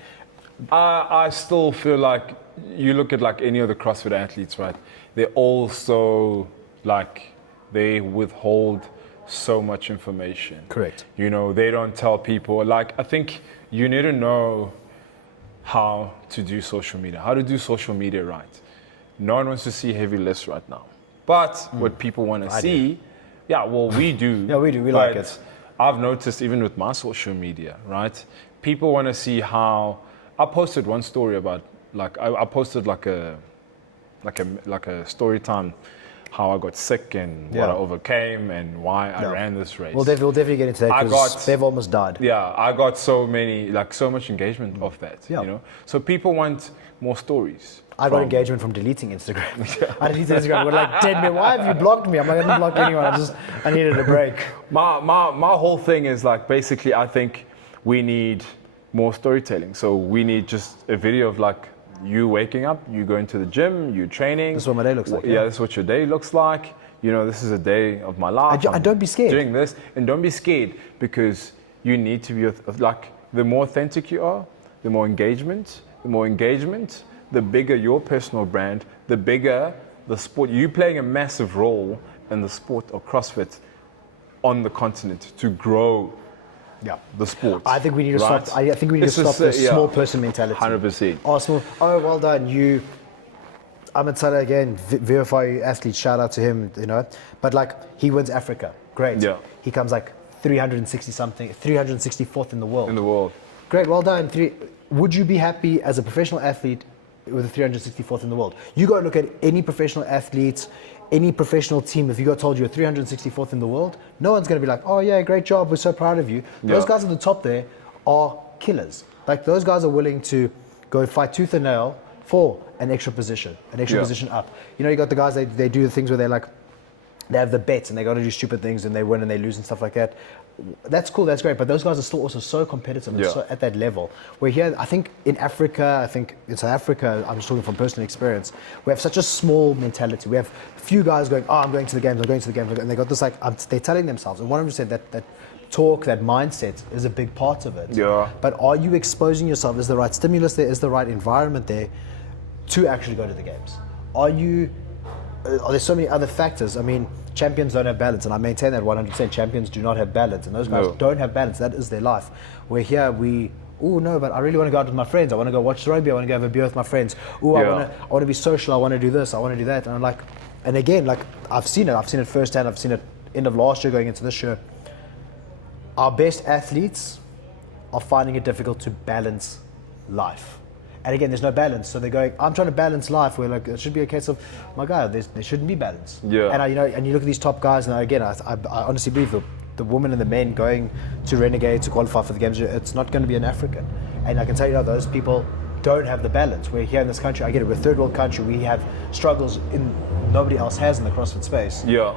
I still feel like you look at like any of the CrossFit athletes, right? They're all so like, they withhold so much information. Correct. You know, they don't tell people. Like, I think you need to know how to do social media, how to do social media right. No one wants to see heavy lifts right now. But what people want to see, we do. Yeah, we do. We like it. I've noticed even with my social media, right? People want to see how. I posted one story about like I posted like a story time, how I got sick and what I overcame and why I ran this race. We'll definitely get into that because Bev almost died. Yeah, I got so much engagement of that. Yeah. You know, so people want more stories. I got engagement from deleting Instagram. I deleted Instagram. We're like, dead man, why have you blocked me? I'm like, I didn't block anyone. I needed a break. My whole thing is like, basically, I think we need more storytelling. So we need just a video of like you waking up, you going to the gym, you training. This is what my day looks like. Yeah, this is what your day looks like. You know, this is a day of my life. And don't be scared. Doing this, and don't be scared, because you need to be like, the more authentic you are, the more engagement, the bigger your personal brand, the bigger the sport. You playing a massive role in the sport of CrossFit on the continent to grow Yeah. the sport. I think we need to right? stop. I think we need It's to stop just, the small person mentality. 100%. Arsenal. Oh, well done. Ahmed Salah again, VFI athlete. Shout out to him. But like he wins Africa. Great. Yeah. He comes like 364th in the world. In the world. Great. Well done. Would you be happy as a professional athlete with the 364th in the world? You go and look at any professional athletes, any professional team. If you got told you're 364th in the world, no one's going to be like, oh yeah, great job, we're so proud of you. Those guys at the top there are killers. Like those guys are willing to go fight tooth and nail for an extra position up. You got the guys, they do the things where they have the bets and they got to do stupid things and they win and they lose and stuff like that. That's cool, that's great, but those guys are still also so competitive and so at that level. Where here, I think in Africa, in South Africa, I'm just talking from personal experience, we have such a small mentality. We have a few guys going, oh, I'm going to the games, and they got this they're telling themselves, and 100% that talk, that mindset is a big part of it. Yeah. But are you exposing yourself? Is the right stimulus there? Is the right environment there to actually go to the games? Are there so many other factors? I mean, champions don't have balance, and I maintain that 100%. Champions do not have balance, and those guys don't have balance. That is their life. Where here but I really want to go out with my friends. I want to go watch rugby. I want to go have a beer with my friends. I want to be social. I want to do this. I want to do that. And I'm like, and again, like I've seen it firsthand. I've seen it end of last year going into this year. Our best athletes are finding it difficult to balance life. And again, there's no balance. So they're going, I'm trying to balance life, where like it should be a case of, my guy, there shouldn't be balance. Yeah. And and you look at these top guys, and again, I honestly believe the women and the men going to Renegade to qualify for the games, it's not going to be an African. And I can tell you, those people don't have the balance. We're here in this country, I get it, we're a third world country, we have struggles nobody else has in the CrossFit space. Yeah.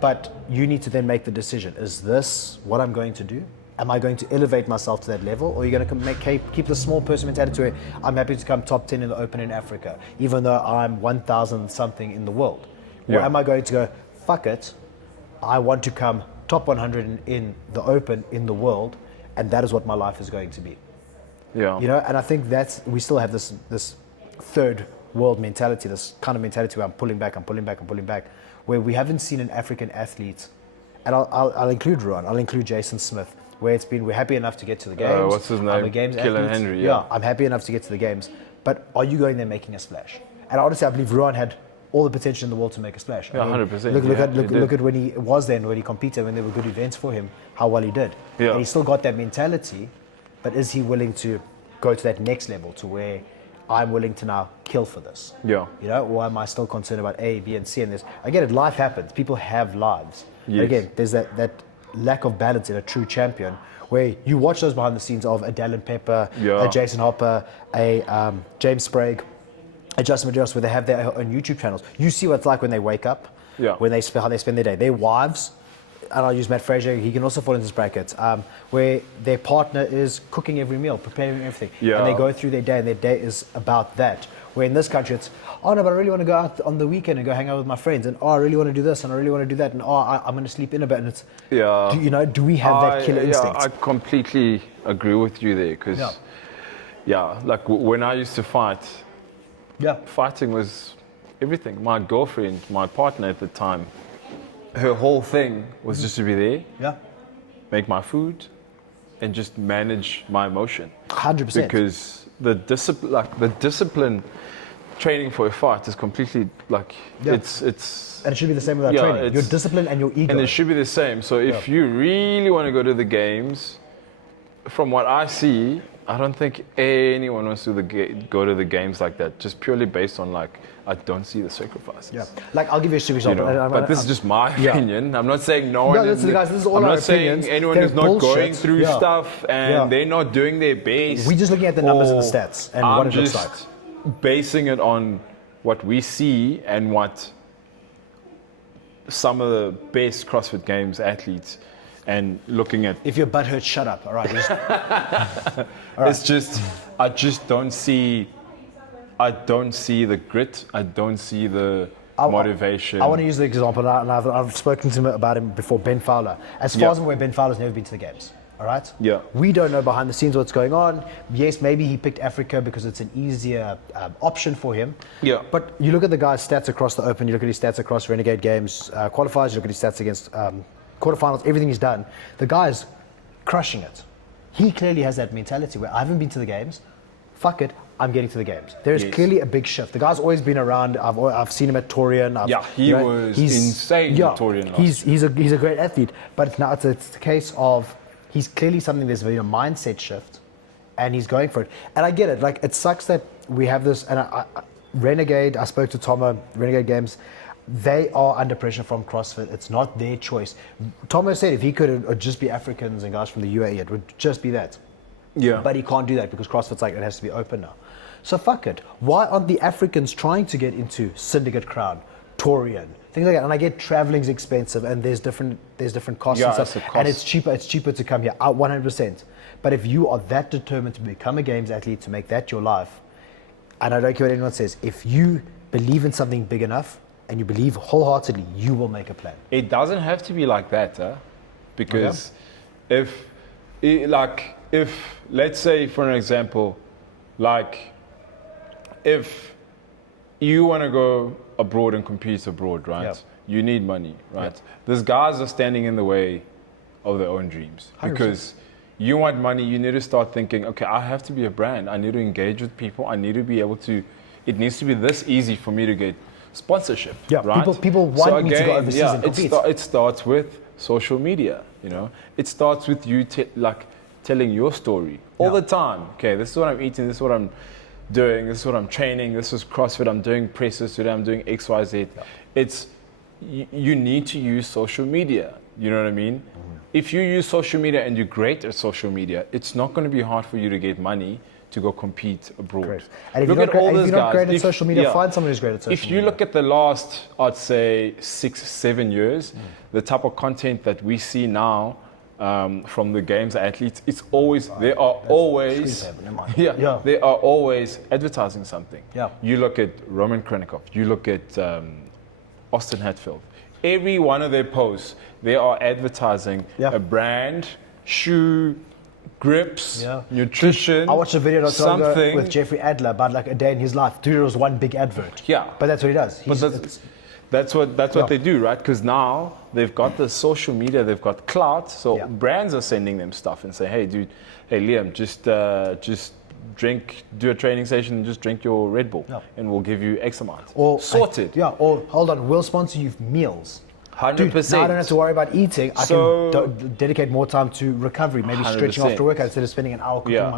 But you need to then make the decision. Is this what I'm going to do? Am I going to elevate myself to that level? Or are you going to keep the small person mentality where I'm happy to come top 10 in the Open in Africa, even though I'm 1,000 something in the world? Or am I going to go, fuck it, I want to come top 100 in the Open in the world, and that is what my life is going to be. Yeah. And I think we still have this third world mentality, this kind of mentality where I'm pulling back, where we haven't seen an African athlete, and I'll include Ruan, I'll include Jason Smith, where it's been, we're happy enough to get to the games. What's his name? I'm a games Killen athlete. Henry, yeah. I'm happy enough to get to the games. But are you going there making a splash? And honestly, I believe Ruan had all the potential in the world to make a splash. Yeah, 100%. Look at when he was there and when he competed, when there were good events for him, how well he did. Yeah. And he still got that mentality, but is he willing to go to that next level to where I'm willing to now kill for this? Yeah. Or am I still concerned about A, B, and C in this? I get it, life happens. People have lives. Yes. But again, there's that lack of balance in a true champion, where you watch those behind the scenes of a Dallin Pepper, a Jason Hopper, a James Sprague, a Justin Medeiros, where they have their own YouTube channels. You see what it's like when they wake up, when how they spend their day. Their wives, and I'll use Matt Frazier, he can also fall into this bracket, where their partner is cooking every meal, preparing everything. Yeah. And they go through their day, and their day is about that. Where in this country, it's, oh no, but I really want to go out on the weekend and go hang out with my friends, and I really want to do this, and I really want to do that, and I'm going to sleep in a bit, and it's, do we have that killer instinct? I completely agree with you there, because, like when I used to fight, fighting was everything. My girlfriend, my partner at the time, her whole thing was just to be there, make my food, and just manage my emotion. 100%. Because the discipline training for a fight is completely it's and it should be the same with our training. Your discipline and your ego. And it should be the same. So if you really want to go to the games, from what I see, I don't think anyone wants to go to the games like that, just purely based on I don't see the sacrifices. Yeah, I'll give you a super example. But this is just my opinion. I'm not saying no one. This is all I'm our not opinions. saying anyone They're is not bullshit. going through stuff and they're not doing their best. We're just looking at the numbers and the stats and what it looks like. Basing it on what we see and what some of the best CrossFit Games athletes, and looking at. If your butt hurts, shut up. All right. It's just, I just don't see. I don't see the grit. I don't see the motivation. I want to use the example, and I've spoken to him about him before. Ben Fowler. As far as I'm aware, Ben Fowler's never been to the games. All right. Yeah. We don't know behind the scenes what's going on. Yes, maybe he picked Africa because it's an easier option for him. Yeah. But you look at the guy's stats across the Open. You look at his stats across Renegade Games qualifiers. You look at his stats against quarterfinals. Everything he's done. The guy's crushing it. He clearly has that mentality where I haven't been to the games, fuck it, I'm getting to the games. There is clearly a big shift. The guy's always been around. I've seen him at Torian. He was insane at Torian last year. He's a great athlete, but now it's the case of he's clearly something. There's a mindset shift, and he's going for it. And I get it. Like, it sucks that we have this. And Renegade. I spoke to Tomo. Renegade Games. They are under pressure from CrossFit. It's not their choice. Tomo said if he could, it would just be Africans and guys from the UAE. It would just be that. Yeah. But he can't do that because CrossFit's like, it has to be open now. So fuck it. Why aren't the Africans trying to get into Syndicate Crown, Torian, things like that? And I get traveling's expensive and there's different costs and stuff. And it's cheaper to come here, 100%. But if you are that determined to become a games athlete, to make that your life, and I don't care what anyone says, if you believe in something big enough and you believe wholeheartedly, you will make a plan. It doesn't have to be like that, because if let's say, for an example, like if you want to go abroad and compete abroad, right? Yep. You need money, right? Yep. These guys are standing in the way of their own dreams 100%. Because you want money. You need to start thinking, okay, I have to be a brand. I need to engage with people. I need to be able to. It needs to be this easy for me to get sponsorship. Yeah, right? People want me to go overseas and compete. It starts with social media. You know, it starts with you telling your story all the time. Okay, this is what I'm eating. This is what I'm doing. This is what I'm training. This is CrossFit. I'm doing presses today. I'm doing X, Y, Z. Yeah. It's you need to use social media. You know what I mean? Mm-hmm. If you use social media and you're great at social media, it's not going to be hard for you to get money to go compete abroad. Great. And if you're not great at social media, find someone who's great at social media. If you look at the last, I'd say 6-7 years, the type of content that we see now from the games athletes, they are always advertising something. Yeah. You look at Roman Krenikov, you look at Austin Hatfield. Every one of their posts, they are advertising a brand, shoe, grips, nutrition. I watched a video not so long ago with Jeffrey Adler about like a day in his life. Dude, it was one big advert. Yeah. But that's what he does. That's what they do, right? Because now they've got the social media, they've got clout, so brands are sending them stuff and say, hey, dude, hey, Liam, just drink, do a training session and just drink your Red Bull, and we'll give you X amount. Or sorted. Or hold on, we'll sponsor you meals. 100%. Dude, now I don't have to worry about eating. I can dedicate more time to recovery, maybe 100%. Stretching after workout instead of spending an hour cooking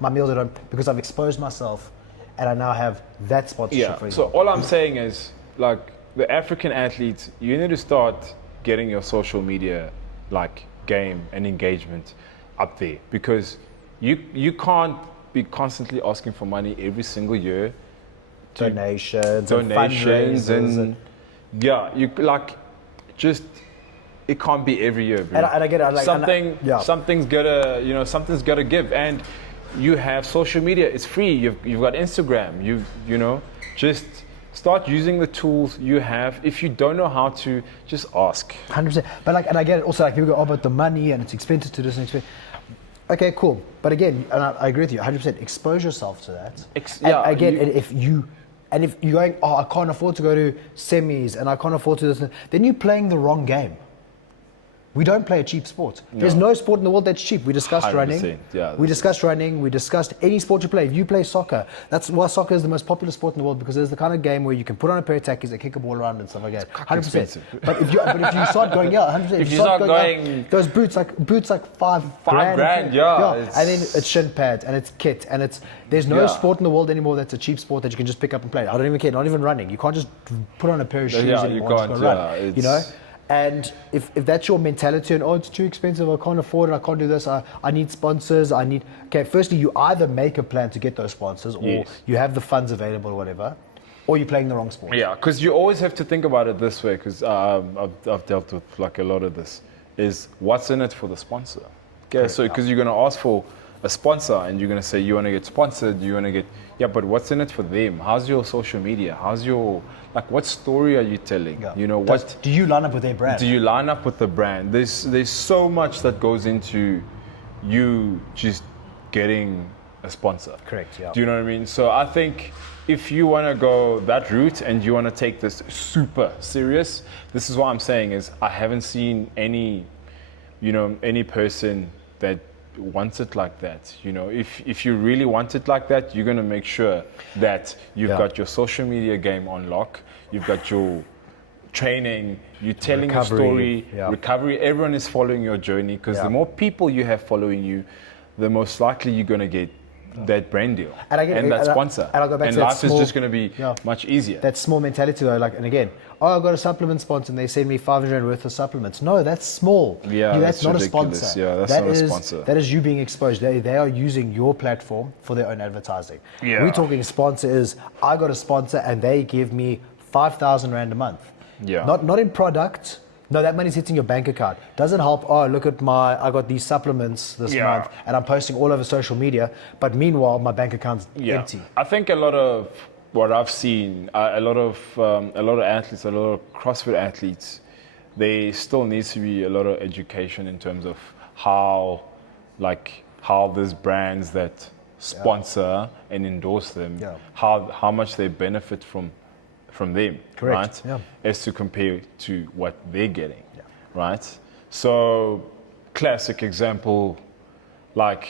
my meals at home, because I've exposed myself and I now have that sponsorship for you. So all I'm saying is, like, the African athletes, you need to start getting your social media game and engagement up there, because you can't be constantly asking for money every single year. Donations and it can't be every year, bro. And I get it. Something's gotta give. And you have social media, it's free. You've got Instagram. Just start using the tools you have. If you don't know how to, just ask. 100%. But and I get it also, people go, about the money and it's expensive to do this and okay, cool. But again, and I agree with you, 100%. Expose yourself to that. If you're going, I can't afford to go to semis and I can't afford to this, then you're playing the wrong game. We don't play a cheap sport. No. There's no sport in the world that's cheap. We discussed running. We discussed running. We discussed any sport you play. If you play soccer, that's why soccer is the most popular sport in the world, because there's the kind of game where you can put on a pair of tackies and kick a ball around and stuff like that. 100%. But if you start going, 100%. If you start going, those boots like $5 grand, and then it's shin pads and it's kit and there's no sport in the world anymore that's a cheap sport that you can just pick up and play. I don't even care. Not even running. You can't just put on a pair of shoes anymore and just go run. And if that's your mentality and, it's too expensive, I can't afford it, I can't do this, I need sponsors, firstly, you either make a plan to get those sponsors or you have the funds available or whatever, or you're playing the wrong sport. Yeah, because you always have to think about it this way, because I've dealt with a lot of this, is what's in it for the sponsor? Okay, so because you're going to ask for a sponsor and you're going to say you want to get sponsored, you want to get, but what's in it for them? How's your social media? How's your, what story are you telling? Yeah. Do you line up with their brand? Do you line up with the brand? There's so much that goes into you just getting a sponsor. Correct, yeah. Do you know what I mean? So I think if you want to go that route and you want to take this super serious, this is what I'm saying is I haven't seen any person that wants it like that. You know, if you really want it like that, you're gonna make sure that you've got your social media game on lock. You've got your training. You're telling your story. Recovery. Everyone is following your journey because the more people you have following you, the most likely you're gonna get that brand deal and that sponsor. And I'll go back and to that life is just going to be much easier. That small mentality though, like, and again, I've got a supplement sponsor and they send me 500 Rand worth of supplements. No, that's small. Yeah, that's not ridiculous. a sponsor. Yeah, that's not a sponsor. That is you being exposed. They are using your platform for their own advertising. Yeah. We're talking sponsor is, I got a sponsor and they give me 5,000 Rand a month. Yeah. Not in product. No, that money's hitting your bank account. Doesn't help, oh, look at I got these supplements this month and I'm posting all over social media, but meanwhile, my bank account's empty. I think a lot of what I've seen, a lot of athletes, a lot of CrossFit athletes, there still needs to be a lot of education in terms of how these brands that sponsor and endorse them, how much they benefit from them, correct, right? As to compare to what they're getting, right? So, classic example, like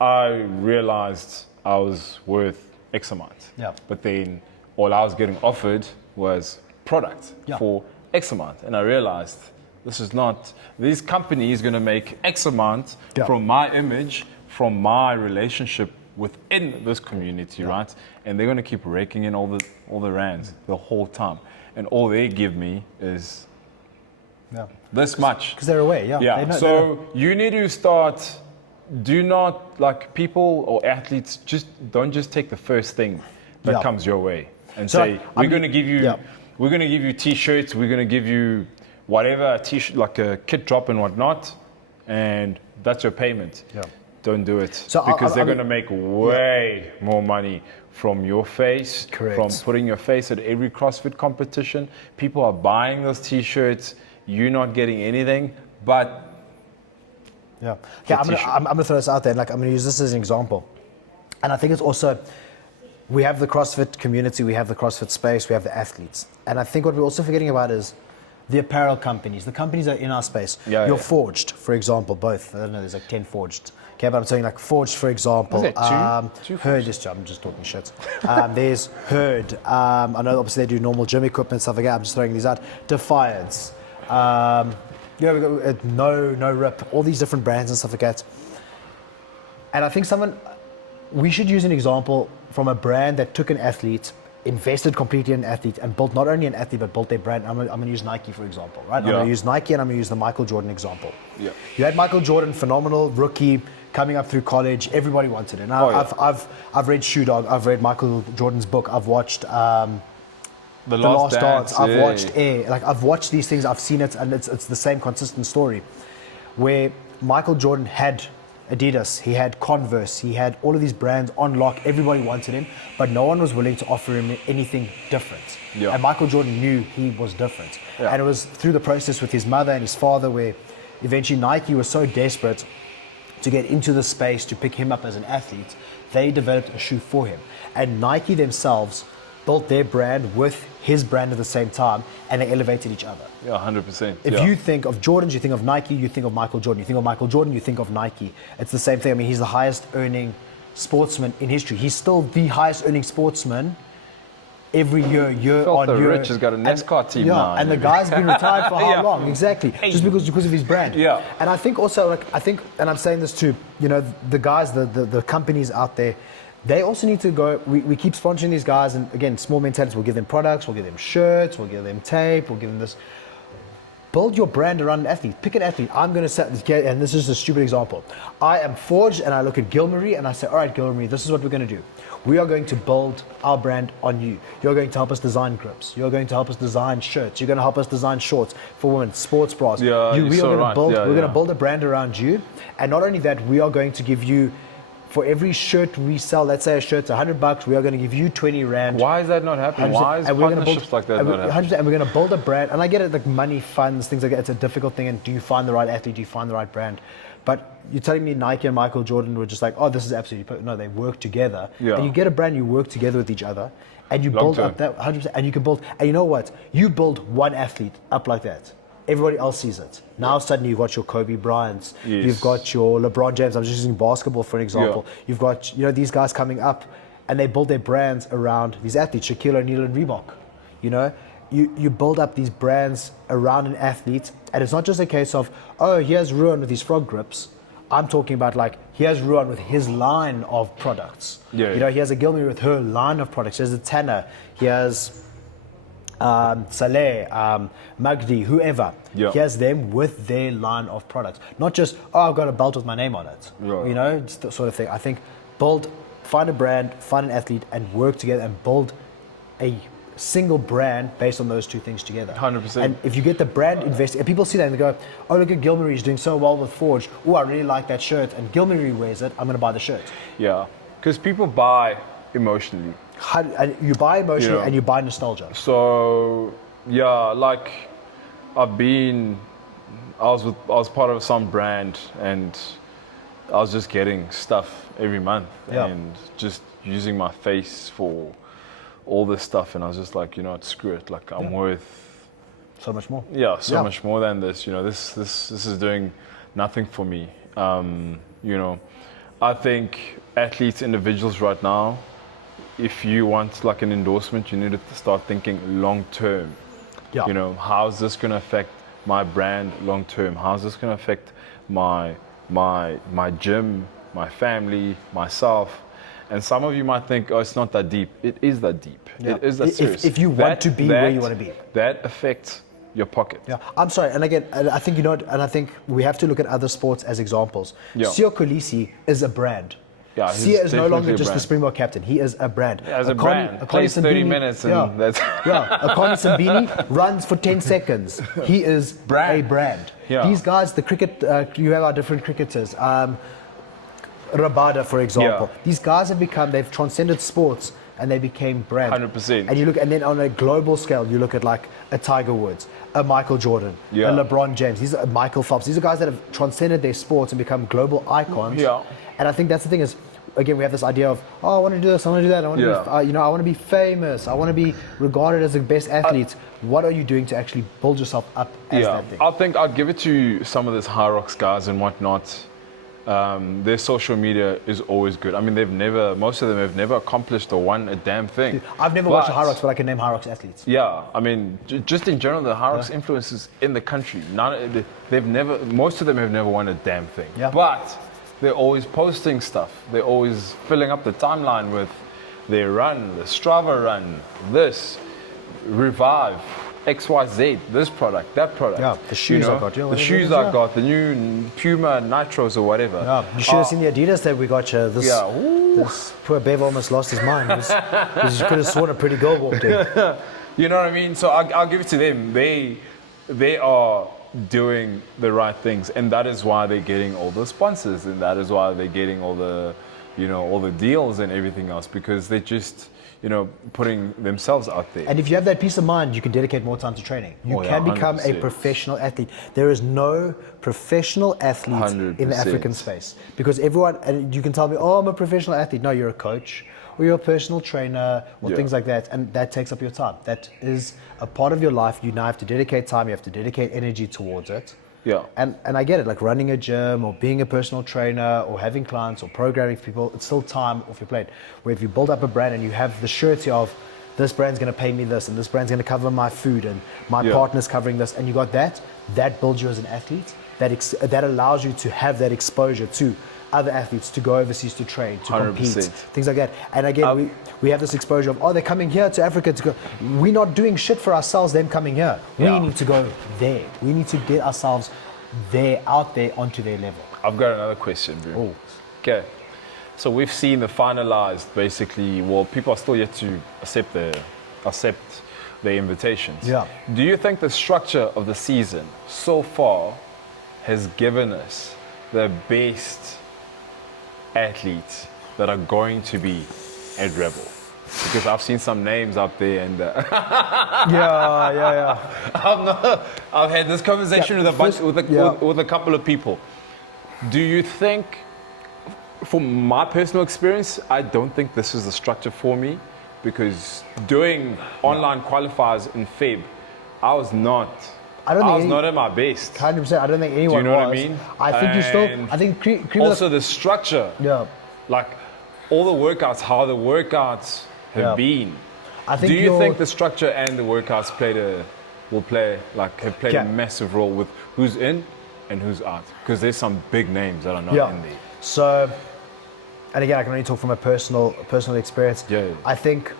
I realized I was worth X amount, but then all I was getting offered was product for X amount, and I realized this is not, these companies going to make X amount from my image, from my relationship within this community, right? And they're going to keep raking in all the rands the whole time, and all they give me is this much because they're away. So you need to start. Do not, like, people or athletes, don't just take the first thing that comes your way and say we're going to give you t-shirts, we're going to give you whatever, a t-shirt, like a kit drop and whatnot, and that's your payment. Don't do it, because they're going to make way more money from your face, from putting your face at every CrossFit competition. People are buying those t-shirts. You're not getting anything, but okay, I'm gonna throw this out there. Like, I'm gonna use this as an example, and I think it's also, we have the CrossFit community, we have the CrossFit space, we have the athletes, and I think what we're also forgetting about is the apparel companies, the companies that are in our space. You're Forged, for example, both. I don't know, there's like 10 Forged. Okay, but I'm saying like Forged, for example. Is it two Herd, I'm just talking shit. There's Herd. I know obviously they do normal gym equipment, stuff like that. I'm just throwing these out. Defiance. We've got No Rip, all these different brands and stuff like that. And I think we should use an example from a brand that took an athlete, invested completely in an athlete, and built not only an athlete but built their brand. I'm going to use Nike, for example, right? I'm going to use Nike, and I'm going to use the Michael Jordan example. You had Michael Jordan, phenomenal rookie, coming up through college. Everybody wanted it. Now I've read Shoe Dog. I've read Michael Jordan's book. I've watched The Last Dance. I've watched Air. Like, I've watched these things. I've seen it, and it's the same consistent story, where Michael Jordan had Adidas, he had Converse, he had all of these brands on lock. Everybody wanted him, but no one was willing to offer him anything different. And Michael Jordan knew he was different. And it was through the process with his mother and his father where eventually Nike was so desperate to get into the space to pick him up as an athlete, they developed a shoe for him. And Nike themselves built their brand with his brand at the same time, and they elevated each other. 100%. If you think of Jordans, you think of Nike, you think of Michael Jordan. You think of Michael Jordan, you think of Nike. It's the same thing. I mean, he's the highest earning sportsman in history. He's still the highest earning sportsman every year on year. Rich has got a NASCAR team now. And the guy's been retired for how long? Exactly. Just because of his brand. And I think also, and I'm saying this too, the guys, the companies out there, they also need to go, we keep sponsoring these guys, and again, small mentalities, we'll give them products, we'll give them shirts, we'll give them tape, we'll give them this. Build your brand around an athlete. Pick an athlete. I'm going to set, and this is a stupid example. I am Forged, and I look at Gilmarie, and I say, all right, Gilmarie, this is what we're going to do. We are going to build our brand on you. You're going to help us design grips. You're going to help us design shirts. You're going to help us design shorts for women, sports bras. We're going to build a brand around you. And not only that, we are going to give you, for every shirt we sell, let's say a shirt's $100, we are going to give you 20 Rand. Why is that not happening? Why is partnerships like that not happening? And we're going to build a brand, and I get it, like money, funds, things like that, it's a difficult thing, and do you find the right athlete, do you find the right brand? But you're telling me Nike and Michael Jordan were just like, oh, this is absolutely perfect. No, they work together. And you get a brand, you work together with each other, and you build up that 100%, and you can build, and you know what? You build one athlete up like that. everybody else sees it. Now suddenly you've got your Kobe Bryants, Yes. you've got your LeBron James. I'm just using basketball for an example. You've got these guys coming up, and they build their brands around these athletes, Shaquille O'Neal and Reebok. You build up these brands around an athlete, and it's not just a case of, oh, here's Ruan with his frog grips. I'm talking about like, here's Ruan with his line of products. He has a Gilmore with her line of products. There's a Tanner. He has Saleh, Magdi, whoever. He has them with their line of products. Not just, oh, I've got a belt with my name on it. It's the sort of thing. I think find a brand, find an athlete, and work together and build a single brand based on those two things together. 100%. And if you get the brand invested, and people see that and they go, oh, look at Gilmore, he's doing so well with Forge. Oh, I really like that shirt. And Gilmore wears it, I'm going to buy the shirt. Yeah, because people buy emotionally. And you buy emotionally and you buy nostalgia. So, yeah, like I was part of some brand, and I was just getting stuff every month and just using my face for all this stuff, and I was just like, screw it. Like I'm worth so much more. Yeah, so much more than this. This is doing nothing for me. I think athletes, individuals right now, if you want like an endorsement, you need to start thinking long term. How's this going to affect my brand long term? How's this going to affect my gym, my family, myself? And some of you might think, oh, it's not that deep. It is that deep. It is that serious. If you want to be where you want to be. That affects your pocket. Yeah, I'm sorry. And again, I think, and I think we have to look at other sports as examples. Siya Kolisi is a brand. Yeah, Siya is no longer just the Springbok captain. He is a brand. As a brand. Plays 30 minutes and that's... Akani Simbini runs for 10 seconds. He is a brand. Yeah. These guys, the cricket, you have our different cricketers. Rabada, for example. These guys they've transcended sports and they became brands. 100%. And then on a global scale, you look at like a Tiger Woods, a Michael Jordan, a LeBron James, these are Michael Phelps. These are guys that have transcended their sports and become global icons. And I think that's the thing is, again, we have this idea of, oh, I want to do this, I want to do that, I want to be, I want to be famous, I want to be regarded as the best athlete. What are you doing to actually build yourself up as that thing? I think I'd give it to some of these high rocks guys and whatnot. Their social media is always good. I mean, most of them have never accomplished or won a damn thing. Dude, I've never watched the High Rocks, but I can name High Rocks athletes. Yeah, I mean, just in general, the High Rocks influences in the country. Most of them have never won a damn thing. Yeah. But they're always posting stuff. They're always filling up the timeline with their run, the Strava run, this, Revive, XYZ, this product, that product. Yeah, the shoes I got. The shoes I got, the new Puma Nitros or whatever. Yeah, you should have seen the Adidas that we got you. This poor Bev almost lost his mind. You could have sworn a pretty girl walked in. You know what I mean? So I'll give it to them. They are doing the right things, and that is why they're getting all the sponsors, and that is why they're getting all the, all the deals and everything else, because they're just, putting themselves out there. And if you have that peace of mind, you can dedicate more time to training. You can become a professional athlete. There is no professional athlete 100%. in the African space, because everyone, and you can tell me, oh, I'm a professional athlete. No, you're a coach, or you're a personal trainer, or things like that, and that takes up your time. That is a part of your life. You now have to dedicate time, you have to dedicate energy towards it. Yeah. And I get it, like running a gym or being a personal trainer or having clients or programming for people, it's still time off your plate. Where if you build up a brand and you have the surety of this brand's going to pay me this and this brand's going to cover my food and my partner's covering this, and you got that builds you as an athlete. That allows you to have that exposure to other athletes, to go overseas to train, to 100%. compete, things like that. And again, we have this exposure of, they're coming here to Africa to go. We're not doing shit for ourselves, them coming here. We need to go there. We need to get ourselves out there onto their level. I've got another question, bro. Okay. So we've seen the finalized, basically, people are still yet to accept their invitations. Yeah. Do you think the structure of the season so far has given us the best athletes that are going to be at Rebel? Because I've seen some names up there, and I've had this conversation with a couple of people. Do you think, from my personal experience, I don't think this is the structure for me, because doing online qualifiers in Feb, I don't I think was not at my best. 100%. I don't think anyone know what I was. mean? I think you still. And I think cream of Also, the structure. yeah. Like, all the workouts, how the workouts have Yeah. been. I think Do you think the structure and the workouts have played Yeah. a massive role with who's in and who's out? Because there's some big names that are not in there. So, and again, I can only talk from a personal experience. Yeah. I think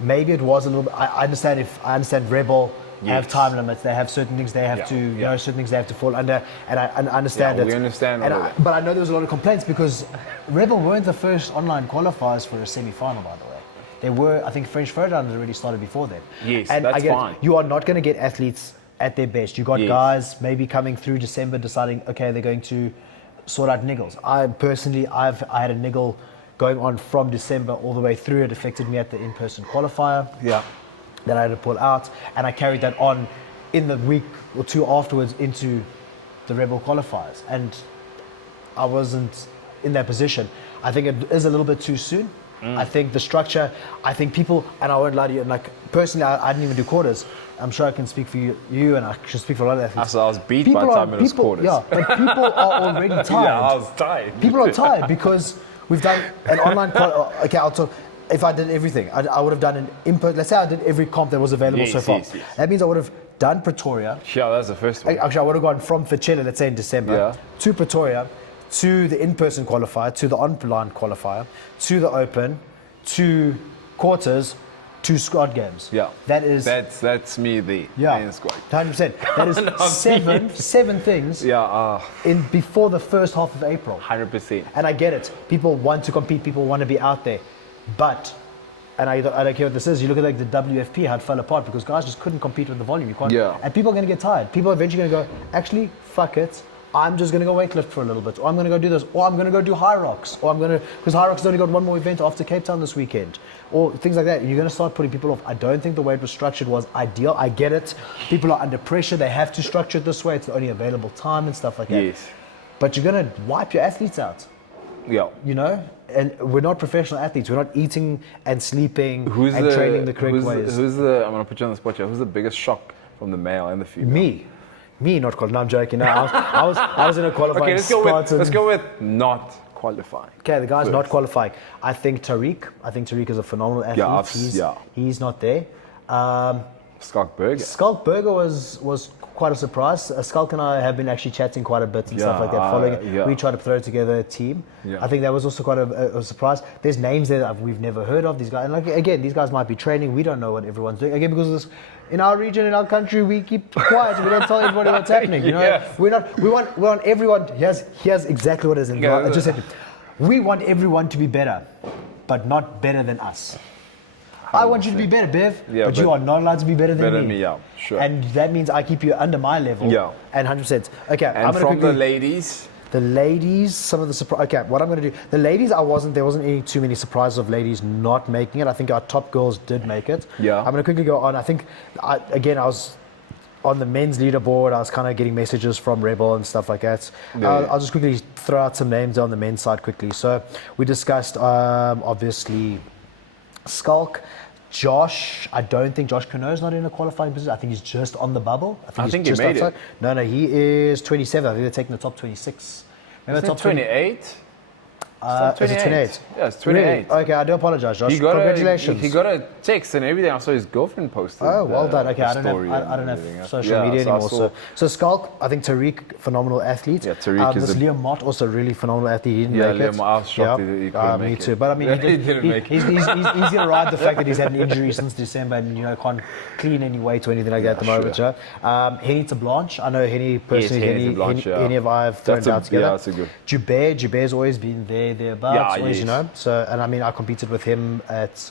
maybe it was a little bit. I understand Rebel have Yes. time limits. They have certain things they have to, you know, certain things they have to fall under, and I understand Yeah, it. we understand And all of that. but I know there was a lot of complaints because Rebel weren't the first online qualifiers for a semi-final, by the way. They were. I think French Throwdown had already started before then. Yes, and that's I get it. fine. You are not going to get athletes at their best. You got Yes. guys maybe coming through December deciding, okay, they're going to sort out niggles. I personally, I had a niggle going on from December all the way through. It affected me at the in-person qualifier. Yeah. That I had to pull out, and I carried that on in the week or two afterwards into the Rebel qualifiers, and I wasn't in that position. I think it is a little bit too soon. I think the structure, I think people, and I won't lie to you, like personally, I didn't even do quarters. I'm sure I can speak for you and I should speak for a lot of athletes. So I was beat by the time it was quarters. Yeah, but people are already tired. Yeah, I was tired. People are tired because we've done an online okay, I'll talk. If I did everything, I would have done an input. Let's say I did every comp that was available so far. Yes. That means I would have done Pretoria. Yeah, that's the first one. Actually, I would have gone from Fachella, let's say in December, to Pretoria, to the in-person qualifier, to the online qualifier, to the Open, to quarters, to squad games. Yeah. That's me there. Yeah. In the squad. 100%. That is seven things Yeah, in before the first half of April. 100%. And I get it. People want to compete. People want to be out there. But, and I don't care what this is, you look at like the WFP, how it fell apart because guys just couldn't compete with the volume. You can't. Yeah. And people are going to get tired. People are eventually going to go, actually, fuck it. I'm just going to go weightlift for a little bit. Or I'm going to go do this. Or I'm going to go do High Rocks. Or I'm going to, because High Rocks has only got one more event after Cape Town this weekend. Or things like that. You're going to start putting people off. I don't think the way it was structured was ideal. I get it. People are under pressure. They have to structure it this way. It's the only available time and stuff like that. Yes. But you're going to wipe your athletes out. Yeah. You know? And we're not professional athletes. We're not eating and sleeping and training the correct ways. I'm going to put you on the spot here. Who's the biggest shock from the male and the female? Me not qualified. No, I'm joking. No, I was in a qualifying spot. Let's go with not qualifying. Okay, the guy's not qualifying. I think Tariq is a phenomenal athlete. He's not there. Skulk Burger was quite a surprise. Skulk and I have been actually chatting quite a bit and stuff like that. Following it, we tried to throw together a team. Yeah. I think that was also quite a surprise. There's names there that we've never heard of. These guys, and like again, these guys might be training. We don't know what everyone's doing. Again, because of this, in our region, in our country, we keep quiet. We don't tell everybody what's happening. You know, Yes. we want everyone. Here's exactly what it is. I just said, we want everyone to be better, but not better than us. I want you to be better, Bev, but you are not allowed to be better than me. Yeah, sure. And that means I keep you under my level. Yeah. And 100%. Okay. And from the ladies? The ladies, some of the surprise. Okay, what I'm going to do. The ladies, there wasn't any too many surprises of ladies not making it. I think our top girls did make it. Yeah. I'm going to quickly go on. I think, I was on the men's leaderboard. I was kind of getting messages from Rebel and stuff like that. I'll just quickly throw out some names on the men's side quickly. So we discussed, obviously, Skulk. Josh, I don't think Josh Cano is not in a qualifying position. I think he's just on the bubble. I think he's he made outside. it. No, he is 27. I think they're taking the top 26. Remember top 28? Is it 28? Yeah, it's 28. Really? Okay, I do apologize, Josh. He got Congratulations. He got a text and everything. I saw his girlfriend posted. Oh, well done. Okay, I don't and have everything. social media anymore. So Skulk, I think Tariq, phenomenal athlete. Yeah, Tariq is this Liam Mott, also really phenomenal athlete. He didn't make it. Liam, I was shocked he couldn't make me it. too. But I mean, he didn't make it. He's going to ride the fact that he's had an injury since December and can't clean any weight or anything like that at the moment. Sure. Henny to Blanche. I know Henny personally. Henny and I have thrown down together. Yeah, that's a good. Jubair's always been thereabouts. Always, So, and I mean, I competed with him at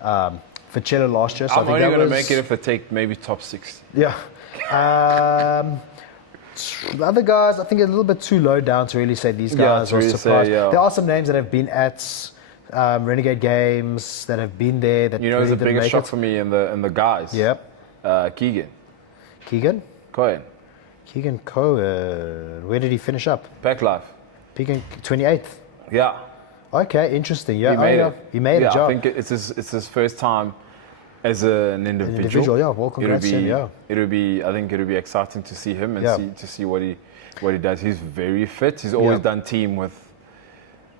Fachella last year. So I'm only going to make it if I take maybe top 6. Yeah. The other guys, I think, are a little bit too low down to really say these guys are surprised. There are some names that have been at Renegade Games that have been there. That it's the biggest shock for me in the guys. Yep. Keegan Cohen. Where did he finish up? Pack Life. Keegan 28th. Yeah. Okay, interesting. Yeah, he made it. He made it. I think it's his first time as an individual, yeah. Well, congrats to him, yeah. I think it'll be exciting to see him and Yeah. see what he does. He's very fit. He's always done team with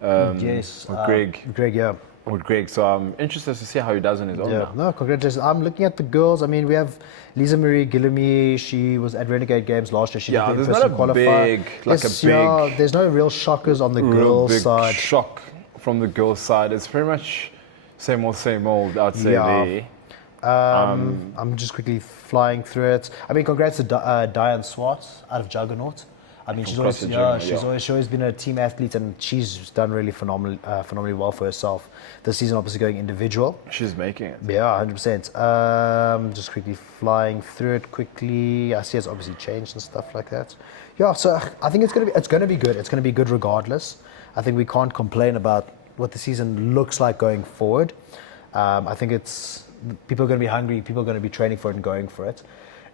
Yes. Greg. Greg, yeah. With Greg, so I'm interested to see how he does on his own Yeah, now. no, congratulations. I'm looking at the girls. I mean, we have Lisa Marie Guillaume. She was at Renegade Games last year. She Yeah, did the there's not in-person a big, like Yes, a big, yeah, there's no real shockers on the real girls' big side. shock from the girls' side. It's pretty much same old. I'd say Yeah. there. I'm just quickly flying through it. I mean, congrats to Diane Swart out of Juggernaut. I mean, she's always, CrossFit Juggernaut, she's always been a team athlete, and she's done really phenomenally well for herself. This season, obviously going individual. She's making it. Yeah, 100%. Just quickly flying through it quickly. I see it's obviously changed and stuff like that. Yeah, so I think it's gonna be good. It's gonna be good regardless. I think we can't complain about what the season looks like going forward. I think people are going to be hungry. People are going to be training for it and going for it.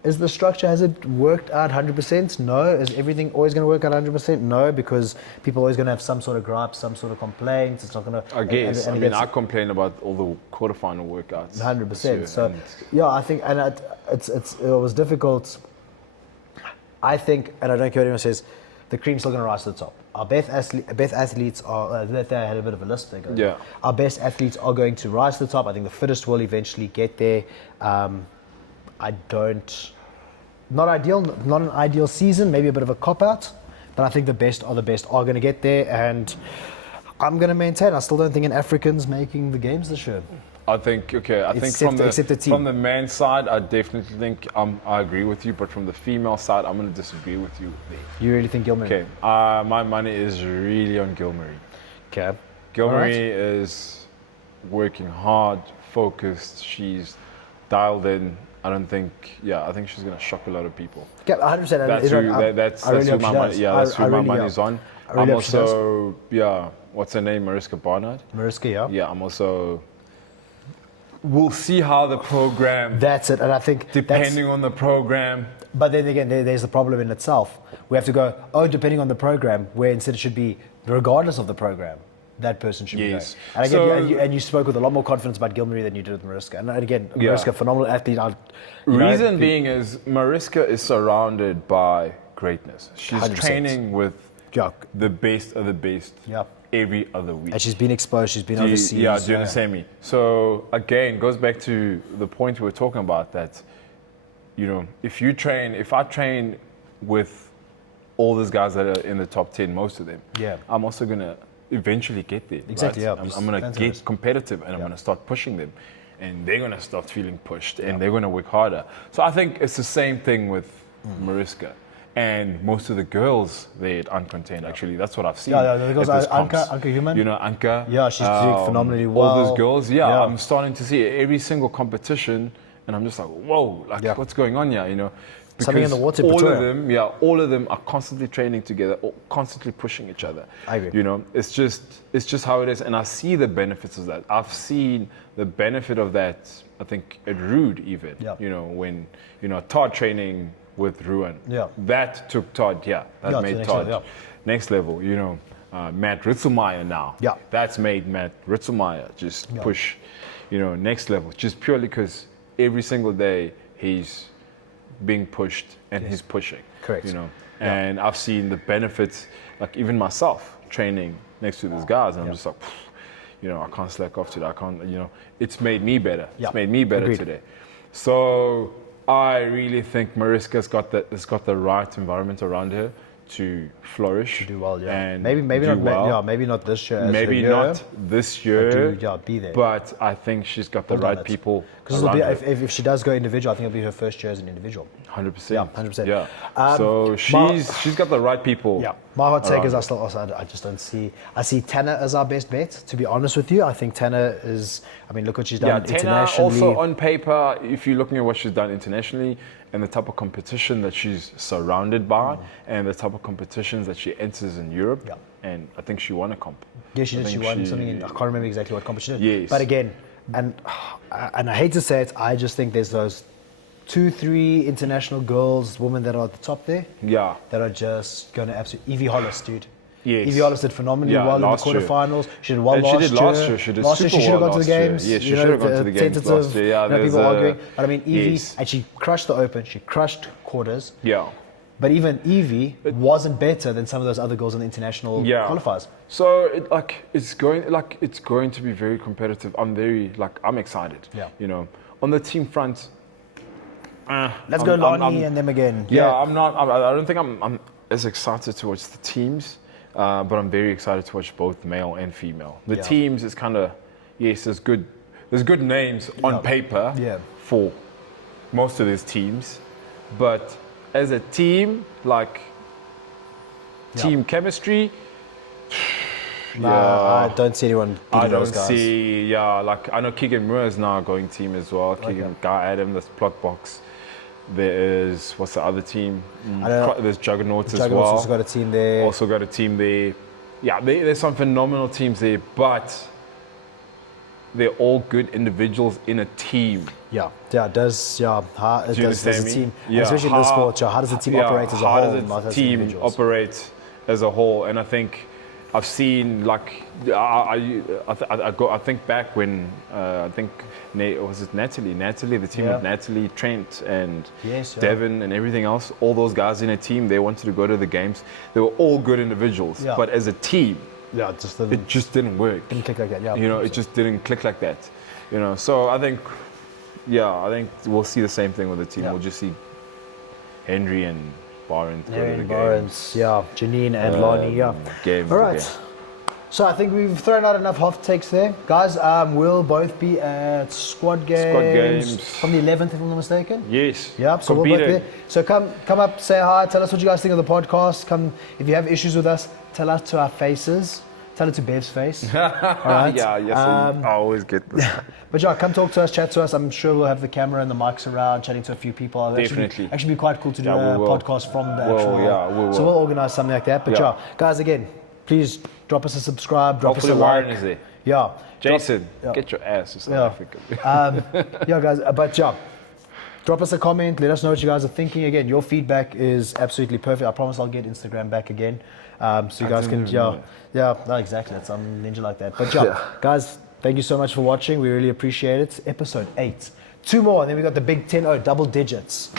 Is the structure, has it worked out 100%? No. Is everything always going to work out 100%? No, because people are always going to have some sort of gripes, some sort of complaints. It's not going to. I guess. I complain about all the quarterfinal workouts. 100%. So, yeah, I think, and it was difficult. I think, and I don't care what anyone says, the cream's still going to rise to the top. Our best athletes are, they had a bit of a list there. Yeah. Our best athletes are going to rise to the top. I think the fittest will eventually get there. Not an ideal season, maybe a bit of a cop-out, but I think the best are going to get there, and I'm going to maintain. I still don't think an African's making the games this year. I think from the men's side, I definitely think I agree with you, but from the female side, I'm going to disagree with you there. You really think Gilmarie? Okay, my money is really on Gilmarie. Okay. Gilmarie is working hard, focused. She's dialed in. I think she's going to shock a lot of people. Okay, 100%. That's who my money. Yeah, that's who my money's on. I'm also what's her name? Mariska Barnard. Mariska, yeah. Yeah, I'm also. We'll see how the program. That's it, and I think depending on the program. But then again, there's the problem in itself. We have to go, depending on the program, where instead it should be regardless of the program, that person should be going. And again, you spoke with a lot more confidence about Gilmarie than you did with Mariska. And again, Mariska, phenomenal athlete. Reason being is Mariska is surrounded by greatness. She's 100%. Training with the best of the best. Yeah. Every other week. And she's been exposed, she's been overseas. Yeah, doing the semi. So again, goes back to the point we were talking about that, if I train with all these guys that are in the top 10, most of them, I'm also going to eventually get there. Exactly, right? yeah. I'm going to get competitive and I'm going to start pushing them. And they're going to start feeling pushed and they're going to work harder. So I think it's the same thing with Mariska. And most of the girls there at Uncontained, actually, that's what I've seen. Yeah, the girls, Anka Human. Anka. Yeah, she's doing phenomenally well. All those girls, I'm starting to see every single competition, and I'm just like, whoa, what's going on here, Because something in the water. All of them are constantly training together, or constantly pushing each other. I agree. It's just how it is, and I see the benefits of that. I've seen the benefit of that. I think at Rude even. Yeah. When Todd training with Ruan. Yeah. That took Todd. That made Todd next level. Matt Ritzelmeier now. Yeah. That's made Matt Ritzelmeier just push. Next level. Just purely because every single day he's being pushed and he's pushing. Correct. And I've seen the benefits, like even myself training next to these guys, and I'm just like, I can't slack off today. I can't, it's made me better. It's made me better today. So I really think Mariska's got the right environment around her to flourish. To do well, and maybe not. Well. Maybe not this year. Maybe not this year. But be there. But I think she's got the right people. Because if she does go individual, I think it'll be her first year as an individual. 100%. Yeah, 100%. Yeah. So she's got the right people. Yeah. My hot take is I just don't see. I see Tanner as our best bet. To be honest with you, I think Tanner is. I mean, look what she's done internationally. Also on paper, if you're looking at what she's done internationally and the type of competition that she's surrounded by, and the type of competitions that she enters in Europe, and I think she won a comp. Yeah, she did. She won something. I can't remember exactly what competition. Yes. But again, and I hate to say it, I just think there's those 2-3 international girls, women that are at the top there. Yeah. That are just going to absolutely. Evie Hollis, dude. Yes. Evie Olive did phenomenally Yeah, well in the last year. quarterfinals. She did well And she last did year. last year. She did last year. She super should have well gone to the last year. games. Yes, she you know, should have gone to the games tentative, last year. Yeah, you know, there's people a- arguing. But I mean, Evie, Yes. and she crushed the Open. She crushed quarters. Yeah. But even Evie wasn't better than some of those other girls in the international qualifiers. So it's going to be very competitive. I'm excited. Yeah. You know, on the team front. Let's go Lonnie and them again. I don't think I'm as excited to watch the teams, but I'm very excited to watch both male and female. The teams is kind of, yes, there's good names on paper for most of these teams, but as a team, team chemistry. I don't see anyone beating those guys. I know Keegan Moore is now going team as well. Keegan Guy Adam, that's Plot Box. There is, what's the other team? There's Juggernauts as well. Juggernauts also got a team there. Also got a team there. Yeah, there's some phenomenal teams there, but they're all good individuals in a team. How does a team, Yeah. especially in this sport, how does the team operate as a whole, How not does as the team individuals? operate as a whole? And I think I've seen I think back when was it Natalie, the team with Natalie, Trent, and Devin, and everything else. All those guys in a team, they wanted to go to the games. They were all good individuals, but as a team, it just didn't work. Didn't click like that. Yeah, you know, it just didn't click like that. You know, so I think we'll see the same thing with the team. We'll just see Henry and Barron go to the games. Janine and Lonnie, Games. All right. So I think we've thrown out enough hot takes there. Guys, we'll both be at Squad Games from the 11th, if I'm not mistaken. Yes. Yeah, so we'll both be there. So come up, say hi, tell us what you guys think of the podcast. Come, if you have issues with us, tell us to our faces. Tell it to Bev's face. All right? I always get this. But come talk to us, chat to us. I'm sure we'll have the camera and the mics around, chatting to a few people. Definitely. Actually be quite cool to do a podcast from the actual. We will. So we'll organise something like that. But guys, again, please drop us a subscribe, drop us a like. Warren is there. Yeah. Jason, get your ass to South Africa. Guys, but drop us a comment. Let us know what you guys are thinking. Again, your feedback is absolutely perfect. I promise I'll get Instagram back again. So you guys can, no, exactly. I'm a ninja like that. But guys, thank you so much for watching. We really appreciate it. Episode 8. 2 more, and then we got the big 10-0, double digits.